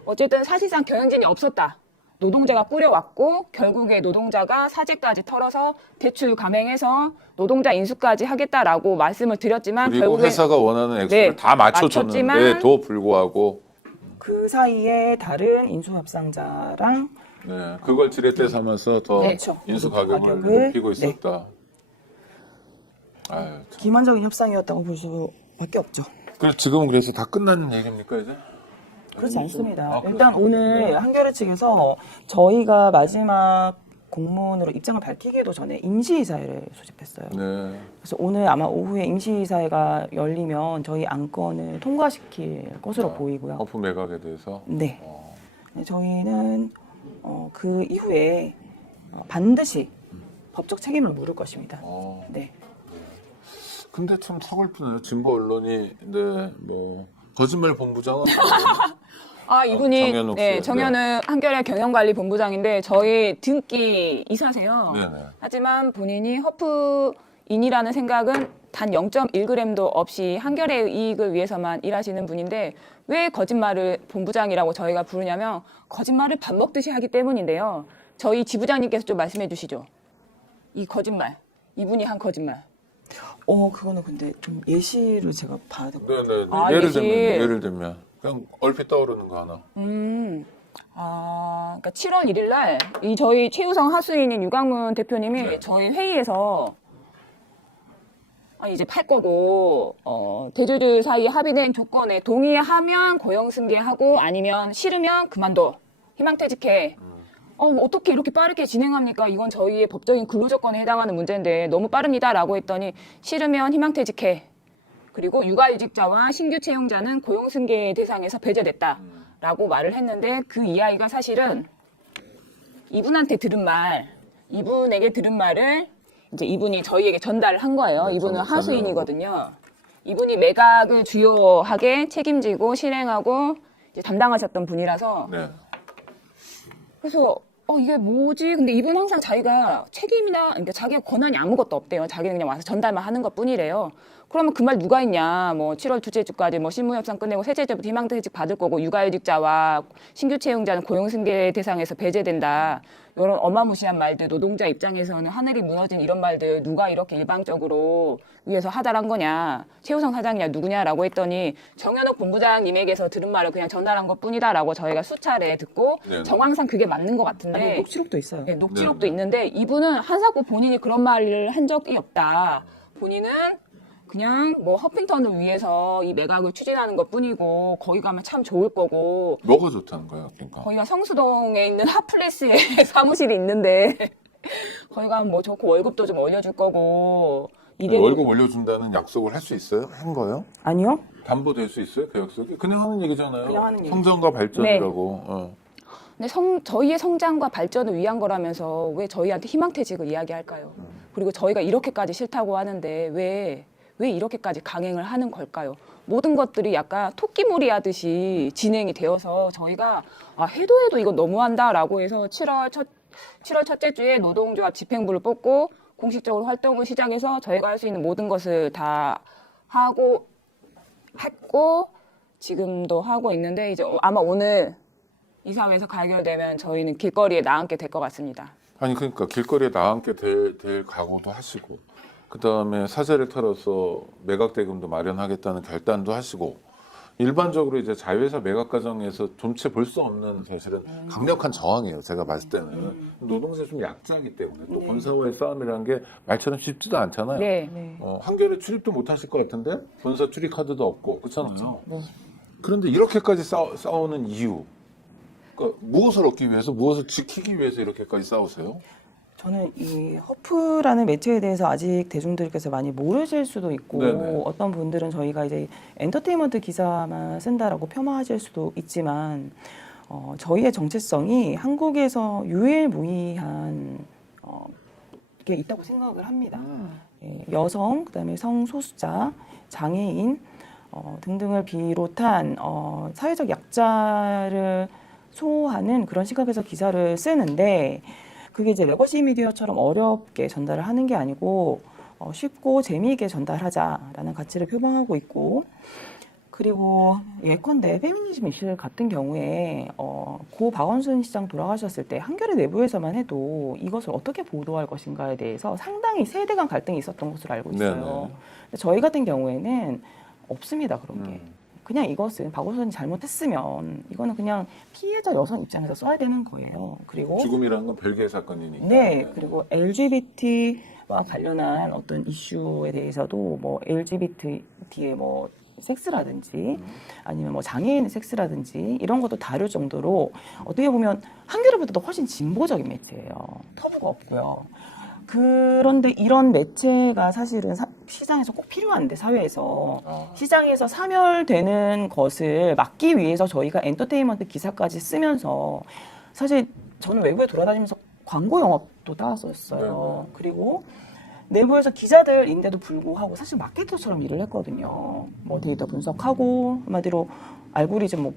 어쨌든 사실상 경영진이 없었다. 노동자가 꾸려왔고 결국에 노동자가 사재까지 털어서 대출 감행해서 노동자 인수까지 하겠다라고 말씀을 드렸지만 그리고 결국에 회사가 원하는 액수를 네, 다 맞춰줬는데도 불구하고 그 사이에 다른 인수합상자랑 네, 그걸 지렛대 삼아서 더 네, 그렇죠. 인수 가격을 가격을, 높이고 네. 있었다. 아유, 참. 기만적인 협상이었다고 볼 수밖에 없죠. 그래서 지금은 그래서 다 끝난 얘기입니까 이제? 그렇지 않습니다. 아, 일단 그래요? 오늘 한겨레 측에서 저희가 마지막 공문으로 입장을 밝히기도 전에 임시이사회를 소집했어요. 네. 그래서 오늘 아마 오후에 임시이사회가 열리면 저희 안건을 통과시킬 것으로 보이고요. 허프 매각에 대해서. 네. 네, 저희는 그 이후에 반드시 법적 책임을 물을 것입니다. 네. 근데 참 서글프네요. 진보 언론이 뭐 거짓말 본부장은 이분이 정현욱 네, 씨. 정현은 한겨레 경영관리본부장인데 저희 등기 이사세요. 네네. 하지만 본인이 허프인이라는 생각은 단 0.1g도 없이 한겨레의 이익을 위해서만 일하시는 분인데 왜 거짓말을 본부장이라고 저희가 부르냐면 거짓말을 밥 먹듯이 하기 때문인데요. 저희 지부장님께서 좀 말씀해 주시죠. 이 거짓말, 이분이 한 거짓말. 그거는 근데 좀 예시를 제가 봐야 될 것 같아요. 네네. 예시. 예를 들면 그냥 얼핏 떠오르는 거 하나. 그러니까 7월 1일 날 이 저희 최우성 하수인인 유광문 대표님이 저희 회의에서 이제 팔 거고 대주주 사이에 합의된 조건에 동의하면 고용 승계하고 아니면 싫으면 그만둬 희망퇴직해. 어떻게 이렇게 빠르게 진행합니까? 이건 저희의 법적인 근로조건에 해당하는 문제인데 너무 빠릅니다라고 했더니 싫으면 희망퇴직해. 그리고 육아휴직자와 신규 채용자는 고용승계 대상에서 배제됐다. 라고 말을 했는데 그 이야기가 사실은 이분한테 들은 말, 이분에게 들은 말을 이제 이분이 저희에게 전달을 한 거예요. 네, 이분은 전달을 하수인이거든요. 이분이 매각을 주요하게 책임지고 실행하고 이제 담당하셨던 분이라서 네. 그래서 이게 뭐지? 근데 이분 항상 자기가 책임이나 그러니까 자기가 권한이 아무것도 없대요. 자기는 그냥 와서 전달만 하는 것뿐이래요. 그러면 그 말 누가 했냐? 뭐 7월 둘째 주까지 뭐 실무 협상 끝내고 셋째 주부터 희망퇴직 받을 거고 육아휴직자와 신규 채용자는 고용승계 대상에서 배제된다. 이런 어마무시한 말들, 노동자 입장에서는 하늘이 무너진 이런 말들 누가 이렇게 일방적으로 위에서 하달한 거냐? 최우성 사장이냐 누구냐라고 했더니 정현욱 본부장님에게서 들은 말을 그냥 전달한 것뿐이다라고 저희가 수차례 듣고 네네. 정황상 그게 맞는 것 같은데 아니, 녹취록도 있어요. 네, 녹취록도 네. 있는데 이분은 한사코 본인이 그런 말을 한 적이 없다. 본인은 그냥 뭐 허핑턴을 위해서 이 매각을 추진하는 것뿐이고 거기 가면 참 좋을 거고 뭐가 좋다는 거예요? 그러니까. 거기가 성수동에 있는 핫플레스에 사무실이 있는데 거기 가면 뭐 좋고 월급도 좀 올려줄 거고 이게 월급 올려준다는 약속을 할 수 있어요? 한 거예요? 아니요. 담보될 수 있어요? 그 약속이? 그냥 하는 얘기잖아요. 그냥 하는 얘기. 성장과 발전이라고. 근데 저희의 성장과 발전을 위한 거라면서 왜 저희한테 희망퇴직을 이야기할까요? 그리고 저희가 이렇게까지 싫다고 하는데 왜 이렇게까지 강행을 하는 걸까요? 모든 것들이 약간 토끼몰이 하듯이 진행이 되어서 저희가 해도 이거 너무한다라고 해서 7월 첫째 주에 노동조합 집행부를 뽑고 공식적으로 활동을 시작해서 저희가 할 수 있는 모든 것을 다 하고 했고 지금도 하고 있는데 이제 아마 오늘 이사회에서 가결되면 저희는 길거리에 나앉게 될 것 같습니다. 아니 그러니까 길거리에 나앉게 될 각오도 하시고 그 다음에 사재를 털어서 매각 대금도 마련하겠다는 결단도 하시고 일반적으로 이제 자회사 매각 과정에서 좀채 볼 수 없는 사실은 강력한 저항이에요. 제가 봤을 때는 노동자 좀 약자이기 때문에 또 본사와의 싸움이라는 게 말처럼 쉽지도 않잖아요. 네. 한겨레 출입도 못 하실 것 같은데 본사 출입 카드도 없고 그렇잖아요. 그런데 이렇게까지 싸우는 이유, 그러니까 무엇을 얻기 위해서 무엇을 지키기 위해서 이렇게까지 싸우세요? 저는 이 허프라는 매체에 대해서 아직 대중들께서 많이 모르실 수도 있고 네네. 어떤 분들은 저희가 이제 엔터테인먼트 기사만 쓴다라고 폄하하실 수도 있지만 저희의 정체성이 한국에서 유일무이한 게 있다고 생각을 합니다. 예, 여성, 그다음에 성소수자, 장애인 등등을 비롯한 사회적 약자를 소호하는 그런 시각에서 기사를 쓰는데 그게 이제 레거시 미디어처럼 어렵게 전달을 하는 게 아니고 쉽고 재미있게 전달하자라는 가치를 표방하고 있고 그리고 예컨대 페미니즘 이슈 같은 경우에 고 박원순 시장 돌아가셨을 때 한겨레 내부에서만 해도 이것을 어떻게 보도할 것인가에 대해서 상당히 세대 간 갈등이 있었던 것으로 알고 있어요. 네네. 근데 저희 같은 경우에는 없습니다. 그런 게. 그냥 이것은 박원순이 잘못했으면 이거는 그냥 피해자 여성 입장에서 써야 되는 거예요. 그리고 죽음이라는 건 별개의 사건이니까. 네, 그리고 LGBT와 관련한 어떤 이슈에 대해서도 뭐 LGBT의 뭐 섹스라든지 아니면 뭐 장애인의 섹스라든지 이런 것도 다룰 정도로 어떻게 보면 한겨레보다도 훨씬 진보적인 매체예요. 터부가 없고요. 그런데 이런 매체가 사실은 시장에서 꼭 필요한데 사회에서 시장에서 사멸되는 것을 막기 위해서 저희가 엔터테인먼트 기사까지 쓰면서 사실 저는 외부에 돌아다니면서 광고 영업도 따왔었어요. 그리고 내부에서 기자들인데도 불구하고 사실 마케터처럼 일을 했거든요. 뭐 데이터 분석하고 한마디로 알고리즘 뭐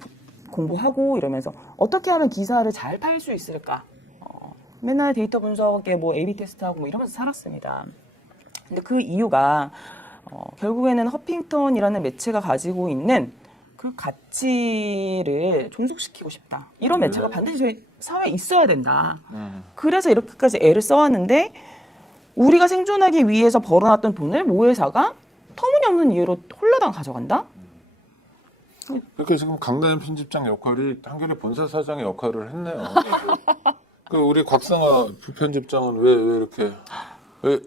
공부하고 이러면서 어떻게 하면 기사를 잘 팔 수 있을까? 맨날 데이터 분석에 뭐 A/B 테스트하고 뭐 이러면서 살았습니다. 근데 그 이유가 결국에는 허핑턴이라는 매체가 가지고 있는 그 가치를 종속시키고 싶다. 이런 매체가 반드시 저희 사회에 있어야 된다. 그래서 이렇게까지 애를 써왔는데 우리가 생존하기 위해서 벌어놨던 돈을 모회사가 터무니없는 이유로 홀라당 가져간다? 그러니까 지금 강다현 편집장 역할이 한겨레 본사 사장의 역할을 했네요. 그 우리 곽상아 부편집장은 왜 이렇게 왜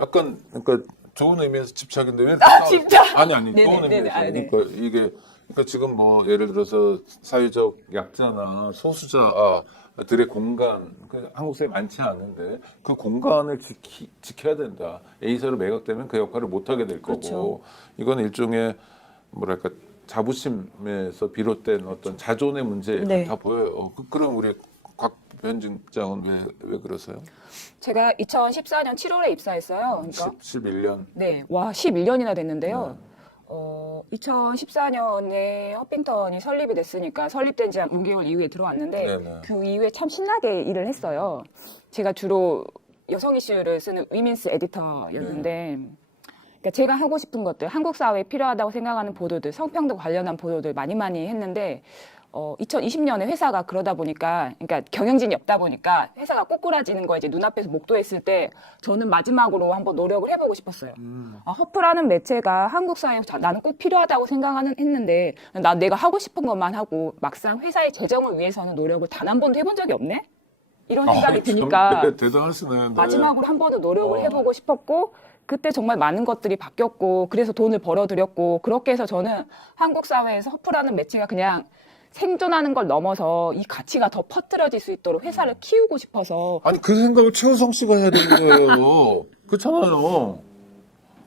약간 그러니까 좋은 의미에서 집착인데 왜 집착! 아니 네네, 좋은 네네, 의미에서 네. 그러니까 이게 그러니까 지금 뭐 예를 들어서 사회적 약자나 소수자들의 공간 한국 사회에 많지 않은데 그 공간을 지켜야 된다. A사로 매각되면 그 역할을 못 하게 될 거고 그렇죠. 이건 일종의 뭐랄까 자부심에서 비롯된 어떤 자존의 문제 네. 다 보여요. 그럼 우리 곽 위원장은 왜 그러세요? 제가 2014년 7월에 입사했어요. 그러니까 11년. 네, 와 11년이나 됐는데요. 2014년에 허핑턴이 설립이 됐으니까 설립된 지 한 5개월 이후에 들어왔는데 네네. 그 이후에 참 신나게 일을 했어요. 제가 주로 여성 이슈를 쓰는 위민스 에디터였는데 그러니까 제가 하고 싶은 것들, 한국 사회에 필요하다고 생각하는 보도들, 성평등 관련한 보도들 많이 했는데 2020년에 회사가 그러다 보니까, 그러니까 경영진이 없다 보니까 회사가 꼬꾸라지는 거 이제 눈앞에서 목도했을 때 저는 마지막으로 한번 노력을 해보고 싶었어요. 허프라는 매체가 한국 사회에 나는 꼭 필요하다고 했는데 내가 하고 싶은 것만 하고 막상 회사의 재정을 위해서는 노력을 단 한 번도 해본 적이 없네? 이런 생각이 드니까 네, 대단하시네. 네. 마지막으로 한 번도 노력을 해보고 싶었고 그때 정말 많은 것들이 바뀌었고 그래서 돈을 벌어들였고 그렇게 해서 저는 한국 사회에서 허프라는 매체가 그냥 생존하는 걸 넘어서 이 가치가 더 퍼뜨려질 수 있도록 회사를 키우고 싶어서 아니 그 생각을 최우성 씨가 해야 되는 거예요. 그렇잖아요.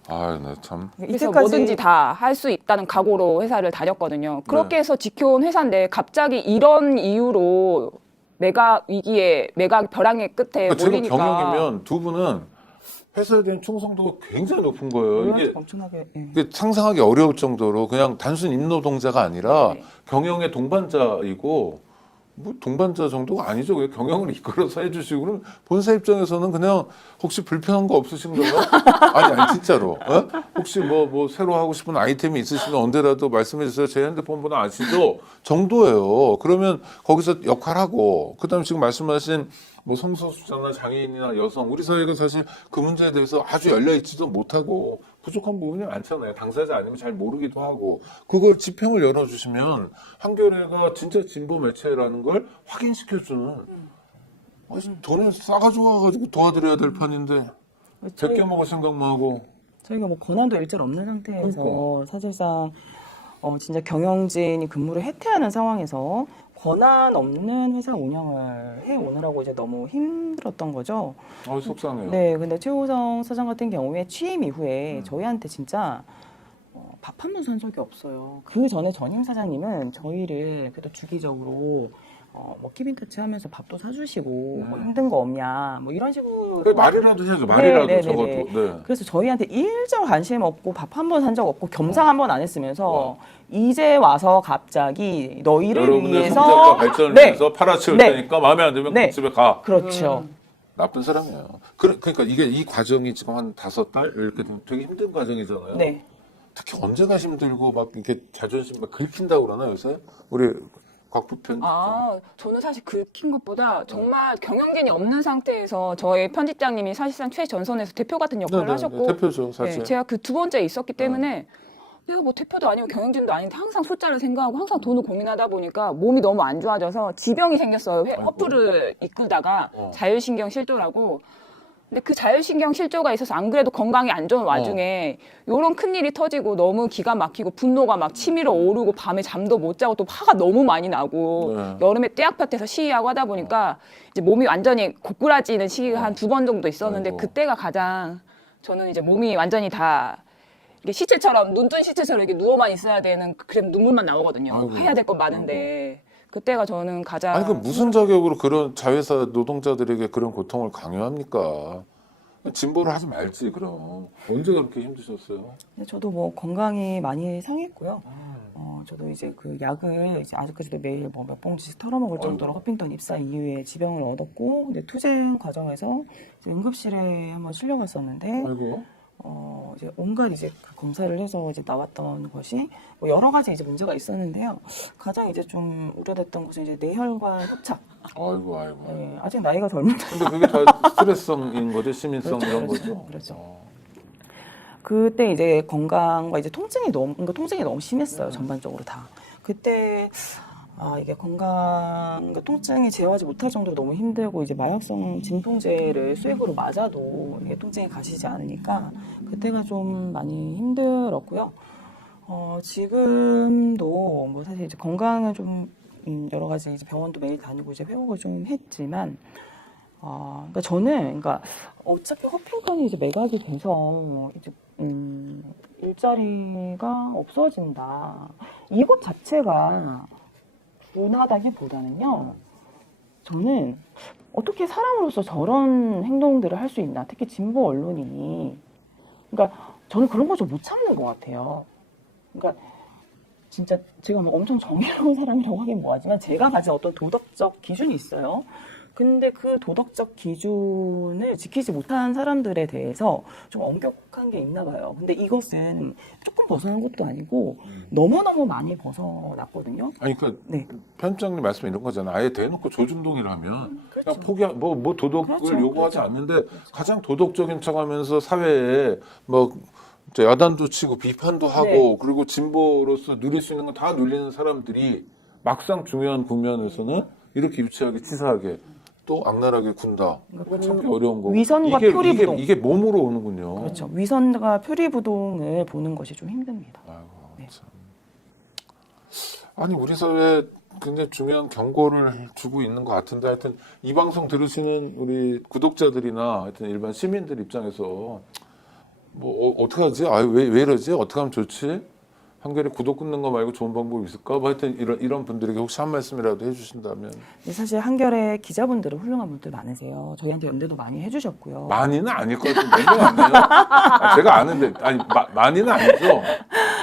아, 나 참. 그래서 뭐든지 다 할 수 있다는 각오로 회사를 다녔거든요. 그렇게 해서 지켜온 회사인데 갑자기 이런 이유로 메가 위기에 메가 벼랑의 끝에 제가 몰리니까 경영이면 두 분은 회사에 대한 충성도가 굉장히 높은 거예요. 이게 엄청나게. 이게 상상하기 어려울 정도로 그냥 단순 임노동자가 아니라 네. 경영의 동반자이고 뭐 동반자 정도가 아니죠. 그냥 경영을 이끌어서 해주시고 그럼 본사 입장에서는 그냥 혹시 불편한 거 없으신가요? 아니 진짜로. 어? 혹시 뭐 새로 하고 싶은 아이템이 있으시면 언제라도 말씀해 주세요. 제 핸드폰 번호 아시죠? 정도예요. 그러면 거기서 역할하고 그다음 지금 말씀하신 뭐 성소수자나 장애인이나 여성 우리 사회가 사실 그 문제에 대해서 아주 열려 있지도 못하고 부족한 부분이 많잖아요. 당사자 아니면 잘 모르기도 하고 그걸 지평을 열어주시면 한겨레가 진짜 진보 매체라는 걸 확인시켜주는 돈을 싸가지고 와가지고 도와드려야 될 판인데 제껴 먹을 생각만 하고 저희가 뭐 권한도 일절 없는 상태에서 그러니까. 사실상 진짜 경영진이 근무를 해태하는 상황에서 권한 없는 회사 운영을 해 오느라고 이제 너무 힘들었던 거죠. 속상해요. 네, 근데 최우성 사장 같은 경우에 취임 이후에 저희한테 진짜 밥 한 번 산 적이 없어요. 그 전에 전임 사장님은 저희를 그래도 주기적으로 뭐 키빈터치 하면서 밥도 사주시고 뭐 힘든 거 없냐 뭐 이런 식으로 그래, 말이라도 해야죠. 말이라도 네, 적어도. 네. 네. 그래서 저희한테 일절 관심 없고 밥 한 번 산 적 없고 겸상 한 번 안 했으면서 이제 와서 갑자기 너희를 여러분의 위해서 성장과 발전을 네. 위해서 팔아치울 네. 테니까 마음에 안 들면 네. 그 집에 가. 그렇죠. 나쁜 사람이에요. 그러니까 이 과정이 지금 한 5달 이렇게 되게 힘든 과정이잖아요. 네. 특히 언제가 힘들고 막 이렇게 자존심 막 긁힌다고 그러나 요새 우리 곽부편. 저는 사실 긁힌 것보다 정말 경영진이 없는 상태에서 저의 편집장님이 사실상 최전선에서 대표 같은 역할을 하셨고 대표죠 사실. 네, 제가 그 두 번째에 있었기 때문에 내가 뭐 대표도 아니고 경영진도 아닌데 항상 숫자를 생각하고 항상 돈을 고민하다 보니까 몸이 너무 안 좋아져서 지병이 생겼어요. 허프를 이끌다가 자율신경 실조라고. 근데 그 자율신경 실조가 있어서 안 그래도 건강이 안 좋은 와중에 이런 큰일이 터지고 너무 기가 막히고 분노가 막 치밀어 오르고 밤에 잠도 못 자고 또 화가 너무 많이 나고 여름에 떼약볕에서 시위하고 하다 보니까 이제 몸이 완전히 고꾸라지는 시기가 한 2번 정도 있었는데 그때가 가장 저는 이제 몸이 완전히 다 이게 시체처럼 눈뜬 시체처럼 이렇게 누워만 있어야 되는 그럼 눈물만 나오거든요. 해야 될 건 많은데 그때가 저는 가장 아니 그 무슨 자격으로 그런 자회사 노동자들에게 그런 고통을 강요합니까? 진보를 하지 말지 그럼. 언제 그렇게 힘드셨어요? 근데 저도 뭐 건강이 많이 상했고요. 저도 이제 그 약을 이제 아직까지도 매일 뭐 몇 봉지씩 털어먹을 정도로 허핑턴 입사 이후에 지병을 얻었고, 근데 투쟁 과정에서 이제 응급실에 한번 실려갔었는데, 아이고. 이제 온갖 이제 그 검사를 해서 이제 나왔던 것이 뭐 여러 가지 이제 문제가 있었는데요. 가장 이제 좀 우려됐던 것은 이제 뇌혈관 협착. 아이고. 네, 아직 나이가 젊은데. 근데 그게 다 스트레스성인 거죠, 시민성 이런 거죠. 그렇죠. 그때 이제 건강과 이제 통증이 너무 심했어요. 전반적으로 다. 그때 이게 건강과 통증이 제어하지 못할 정도로 너무 힘들고 이제 마약성 진통제를 수액으로 맞아도 이게 통증이 가시지 않으니까 그때가 좀 많이 힘들었고요. 지금도 뭐 사실 이제 건강은 좀 여러 가지 이제 병원도 매일 다니고 이제 회복을 좀 했지만 그러니까 저는 어차피 허핑턴이 이제 매각이 돼서 이제 일자리가 없어진다. 이것 자체가 둔하다기보다는요. 저는 어떻게 사람으로서 저런 행동들을 할 수 있나. 특히 진보 언론인이. 그러니까 저는 그런 거 좀 못 참는 것 같아요. 그러니까 진짜 제가 뭐 엄청 정의로운 사람이라고 하긴 뭐하지만 제가 가진 어떤 도덕적 기준이 있어요. 근데 그 도덕적 기준을 지키지 못한 사람들에 대해서 좀 엄격한 게 있나 봐요. 근데 이것은 조금 벗어난 것도 아니고 너무너무 많이 벗어났거든요. 아니 그 네. 편집장님 말씀 이런 거잖아. 아예 대놓고 조중동이라면 그렇죠. 그냥 포기 뭐 도덕을 그렇죠. 요구하지 않는데 가장 도덕적인 척하면서 사회에 뭐 이제 야단도 치고 비판도 하고 네. 그리고 진보로서 누릴 수 있는 거 다 누리는 사람들이 막상 중요한 국면에서는 이렇게 유치하게 치사하게 또 악랄하게 군다. 그건 참기 어려운 거고. 위선과 표리부동. 이게 몸으로 오는군요. 그렇죠. 위선과 표리부동을 보는 것이 좀 힘듭니다. 아이고, 네. 참. 아니 우리 사회에 굉장히 중요한 경고를 주고 있는 것 같은데 하여튼 이 방송 들으시는 우리 구독자들이나 하여튼 일반 시민들 입장에서 뭐 어떻게 하지? 왜 이러지? 어떻게 하면 좋지? 한결에 구독 끊는 거 말고 좋은 방법이 있을까? 뭐 하여튼 이런 분들에게 혹시 한 말씀이라도 해주신다면. 근데 사실 한겨레 기자분들은 훌륭한 분들 많으세요. 저희한테 연대도 많이 해주셨고요. 많이는 아닐 것 같은데 몇명 안 돼요? 제가 아는데 아니 많이는 아니죠.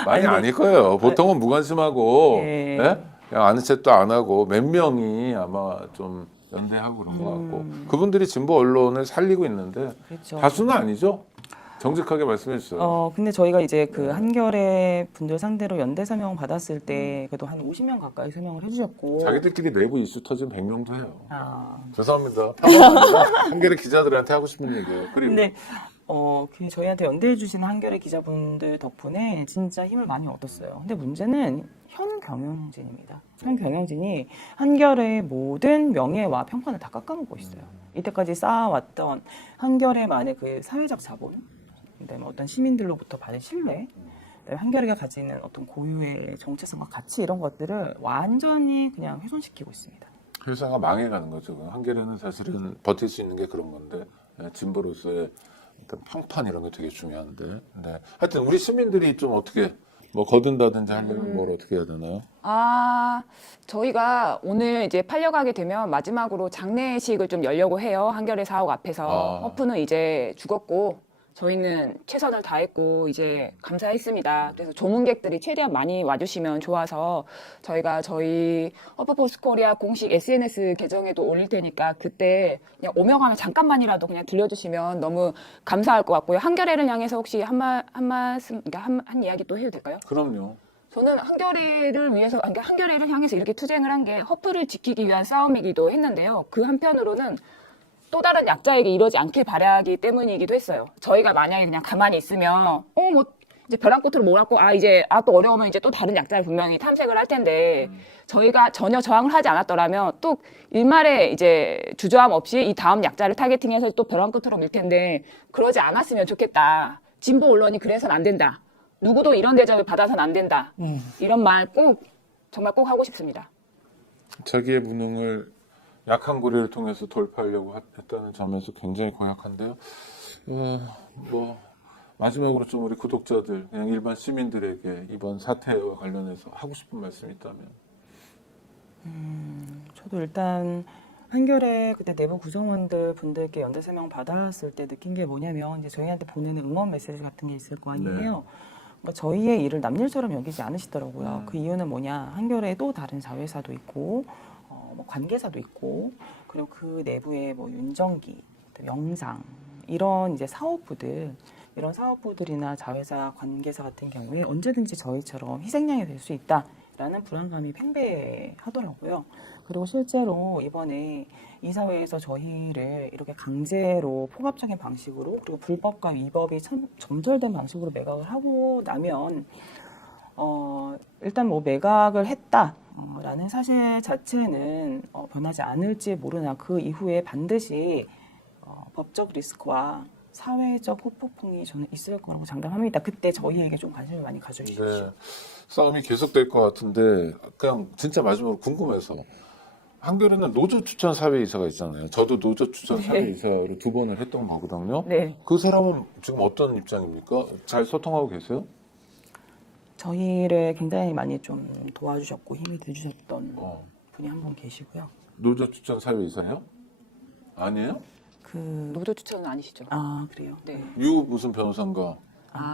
많이 아닐 거예요. 보통은 무관심하고 예. 예? 그냥 아는 척도 안 하고 몇 명이 아마 좀 연대하고 그런 것 같고 그분들이 진보 언론을 살리고 있는데 그렇죠. 다수는 아니죠. 정직하게 말씀해 주세요. 근데 저희가 이제 그 한겨레 분들 상대로 연대 서명 받았을 때 그래도 한 50명 가까이 서명을 해주셨고. 자기들끼리 내부 이슈 터지면 100명도 해요. 아. 죄송합니다. 한겨레 기자들한테 하고 싶은 얘기예요. 그리고 근데 그 저희한테 연대해 주시는 한겨레 기자분들 덕분에 진짜 힘을 많이 얻었어요. 근데 문제는 현 경영진입니다. 현 경영진이 한겨레의 모든 명예와 평판을 다 깎아먹고 있어요. 이때까지 쌓아왔던 한겨레만의 그 사회적 자본, 그다음에 어떤 시민들로부터 받은 신뢰, 그다음에 한겨레가 가지는 어떤 고유의 정체성과 가치 이런 것들을 완전히 그냥 훼손시키고 있습니다. 회사가 망해가는 거죠. 한겨레는 사실은 버틸 수 있는 게 그런 건데 진보로서의 일단 평판 이런 게 되게 중요한데. 네. 하여튼 우리 시민들이 좀 어떻게 뭐 거둔다든지 하려면 뭘 어떻게 해야 되나요? 저희가 오늘 이제 팔려가게 되면 마지막으로 장례식을 좀 열려고 해요. 한겨레 사옥 앞에서. 허프는 이제 죽었고 저희는 최선을 다했고 이제 감사했습니다. 그래서 조문객들이 최대한 많이 와주시면 좋아서 저희가 저희 허프포스코리아 공식 SNS 계정에도 올릴 테니까 그때 그냥 오명하면 잠깐만이라도 그냥 들려주시면 너무 감사할 것 같고요. 한겨레를 향해서 혹시 한 말씀, 그러니까 한 이야기 또 해도 될까요? 그럼요. 저는 한겨레를 위해서, 그러니까 한겨레를 향해서 이렇게 투쟁을 한 게 허프를 지키기 위한 싸움이기도 했는데요. 그 한편으로는 또 다른 약자에게 이러지 않길 바라기 때문이기도 했어요. 저희가 만약에 그냥 가만히 있으면, 뭐, 이제 벼랑 끝으로 몰았고, 또 어려우면 이제 또 다른 약자를 분명히 탐색을 할 텐데, 저희가 전혀 저항을 하지 않았더라면 또 일말의 이제 주저함 없이 이 다음 약자를 타겟팅해서 또 벼랑 끝으로 밀 텐데, 그러지 않았으면 좋겠다. 진보 언론이 그래서는 안 된다. 누구도 이런 대접을 받아서는 안 된다. 이런 말 정말 꼭 하고 싶습니다. 자기의 무능을 약한 고리를 통해서 돌파하려고 했다는 점에서 굉장히 고약한데요. 뭐 마지막으로 좀 우리 구독자들, 그냥 일반 시민들에게 이번 사태와 관련해서 하고 싶은 말씀이 있다면. 저도 일단 한겨레 그때 내부 구성원들 분들께 연대 서명 받았을 때 느낀 게 뭐냐면 이제 저희한테 보내는 응원 메시지 같은 게 있을 거 아니에요. 그러니까 저희의 일을 남일처럼 여기지 않으시더라고요. 그 이유는 뭐냐? 한겨레에 또 다른 자회사도 있고 뭐 관계사도 있고 그리고 그 내부에 뭐 윤정기, 영상 이런 이제 이런 사업부들이나 자회사 관계사 같은 경우에 언제든지 저희처럼 희생양이 될 수 있다라는 불안감이 팽배하더라고요. 그리고 실제로 이번에 이사회에서 저희를 이렇게 강제로 폭압적인 방식으로 그리고 불법과 위법이 점철된 방식으로 매각을 하고 나면 일단 뭐 매각을 했다라는 사실 자체는 변하지 않을지 모르나 그 이후에 반드시 법적 리스크와 사회적 후폭풍이 저는 있을 거라고 장담합니다. 그때 저희에게 좀 관심을 많이 가져주십시오. 네, 싸움이 계속될 것 같은데 그냥 진짜 마지막으로 궁금해서 한겨레는 노조 추천 사회이사가 있잖아요. 저도 노조 추천 사회이사로 2번을 했던 거거든요. 네. 그 사람은 지금 어떤 입장입니까? 잘 소통하고 계세요? 저희를 굉장히 많이 좀 도와주셨고 힘이 돼주셨던 어. 분이 한 분 계시고요. 노조 추천 사회이사요? 아니에요? 노조 추천은 아니시죠? 그래요. 네. 유 무슨 변호사인가?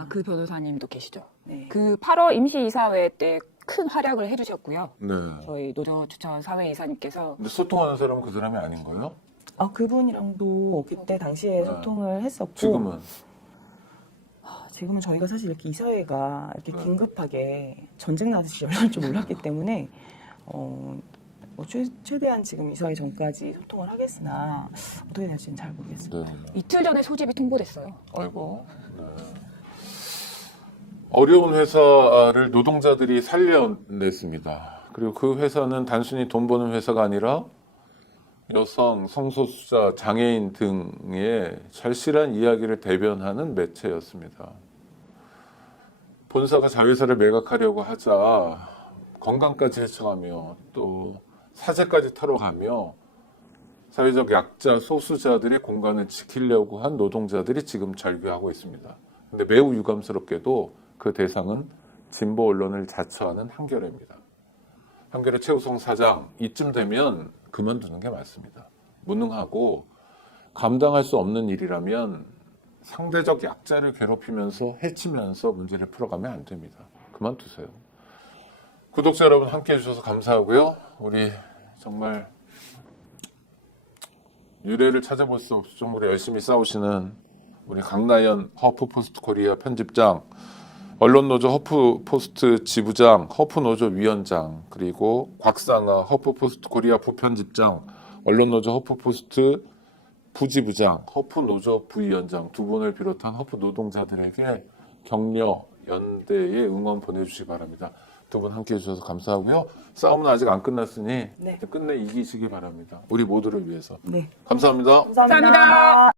그 변호사님도 계시죠. 네. 그 8월 임시이사회 때 큰 활약을 해주셨고요. 네. 저희 노조 추천 사회이사님께서 근데 소통하는 사람은 그 사람이 아닌 거예요? 그분이랑도 그때 당시에 소통을 했었고 지금은? 지금은 저희가 사실 이렇게 이사회가 이렇게 긴급하게 전쟁 나듯이 열릴 줄 몰랐기 때문에 최대한 지금 이사회 전까지 소통을 하겠으나 어떻게 될지는 잘 모르겠습니다. 네. 이틀 전에 소집이 통보됐어요. 아이고. 네. 어려운 회사를 노동자들이 살려냈습니다. 그리고 그 회사는 단순히 돈 버는 회사가 아니라 여성, 성소수자, 장애인 등의 절실한 이야기를 대변하는 매체였습니다. 본사가 자회사를 매각하려고 하자 건강까지 해쳐가며 또 사재까지 털어가며 사회적 약자, 소수자들의 공간을 지키려고 한 노동자들이 지금 절규하고 있습니다. 근데 매우 유감스럽게도 그 대상은 진보 언론을 자처하는 한겨레입니다. 한겨레 최우성 사장, 이쯤 되면 그만두는 게 맞습니다. 무능하고 감당할 수 없는 일이라면 상대적 약자를 괴롭히면서 해치면서 문제를 풀어가면 안 됩니다. 그만두세요. 구독자 여러분 함께해 주셔서 감사하고요. 우리 정말 유례를 찾아볼 수 없을 정도로 열심히 싸우시는 우리 강나연 허프포스트 코리아 편집장, 언론노조 허프포스트 지부장, 허프노조 위원장, 그리고 곽상아 허프포스트 코리아 부편집장, 언론노조 허프포스트 부지부장, 허프노조 부위원장 두 분을 비롯한 허프 노동자들에게 격려, 연대의 응원 보내주시기 바랍니다. 두 분 함께해 주셔서 감사하고요. 싸움은 아직 안 끝났으니 네. 끝내 이기시기 바랍니다. 우리 모두를 위해서. 네. 감사합니다. 감사합니다.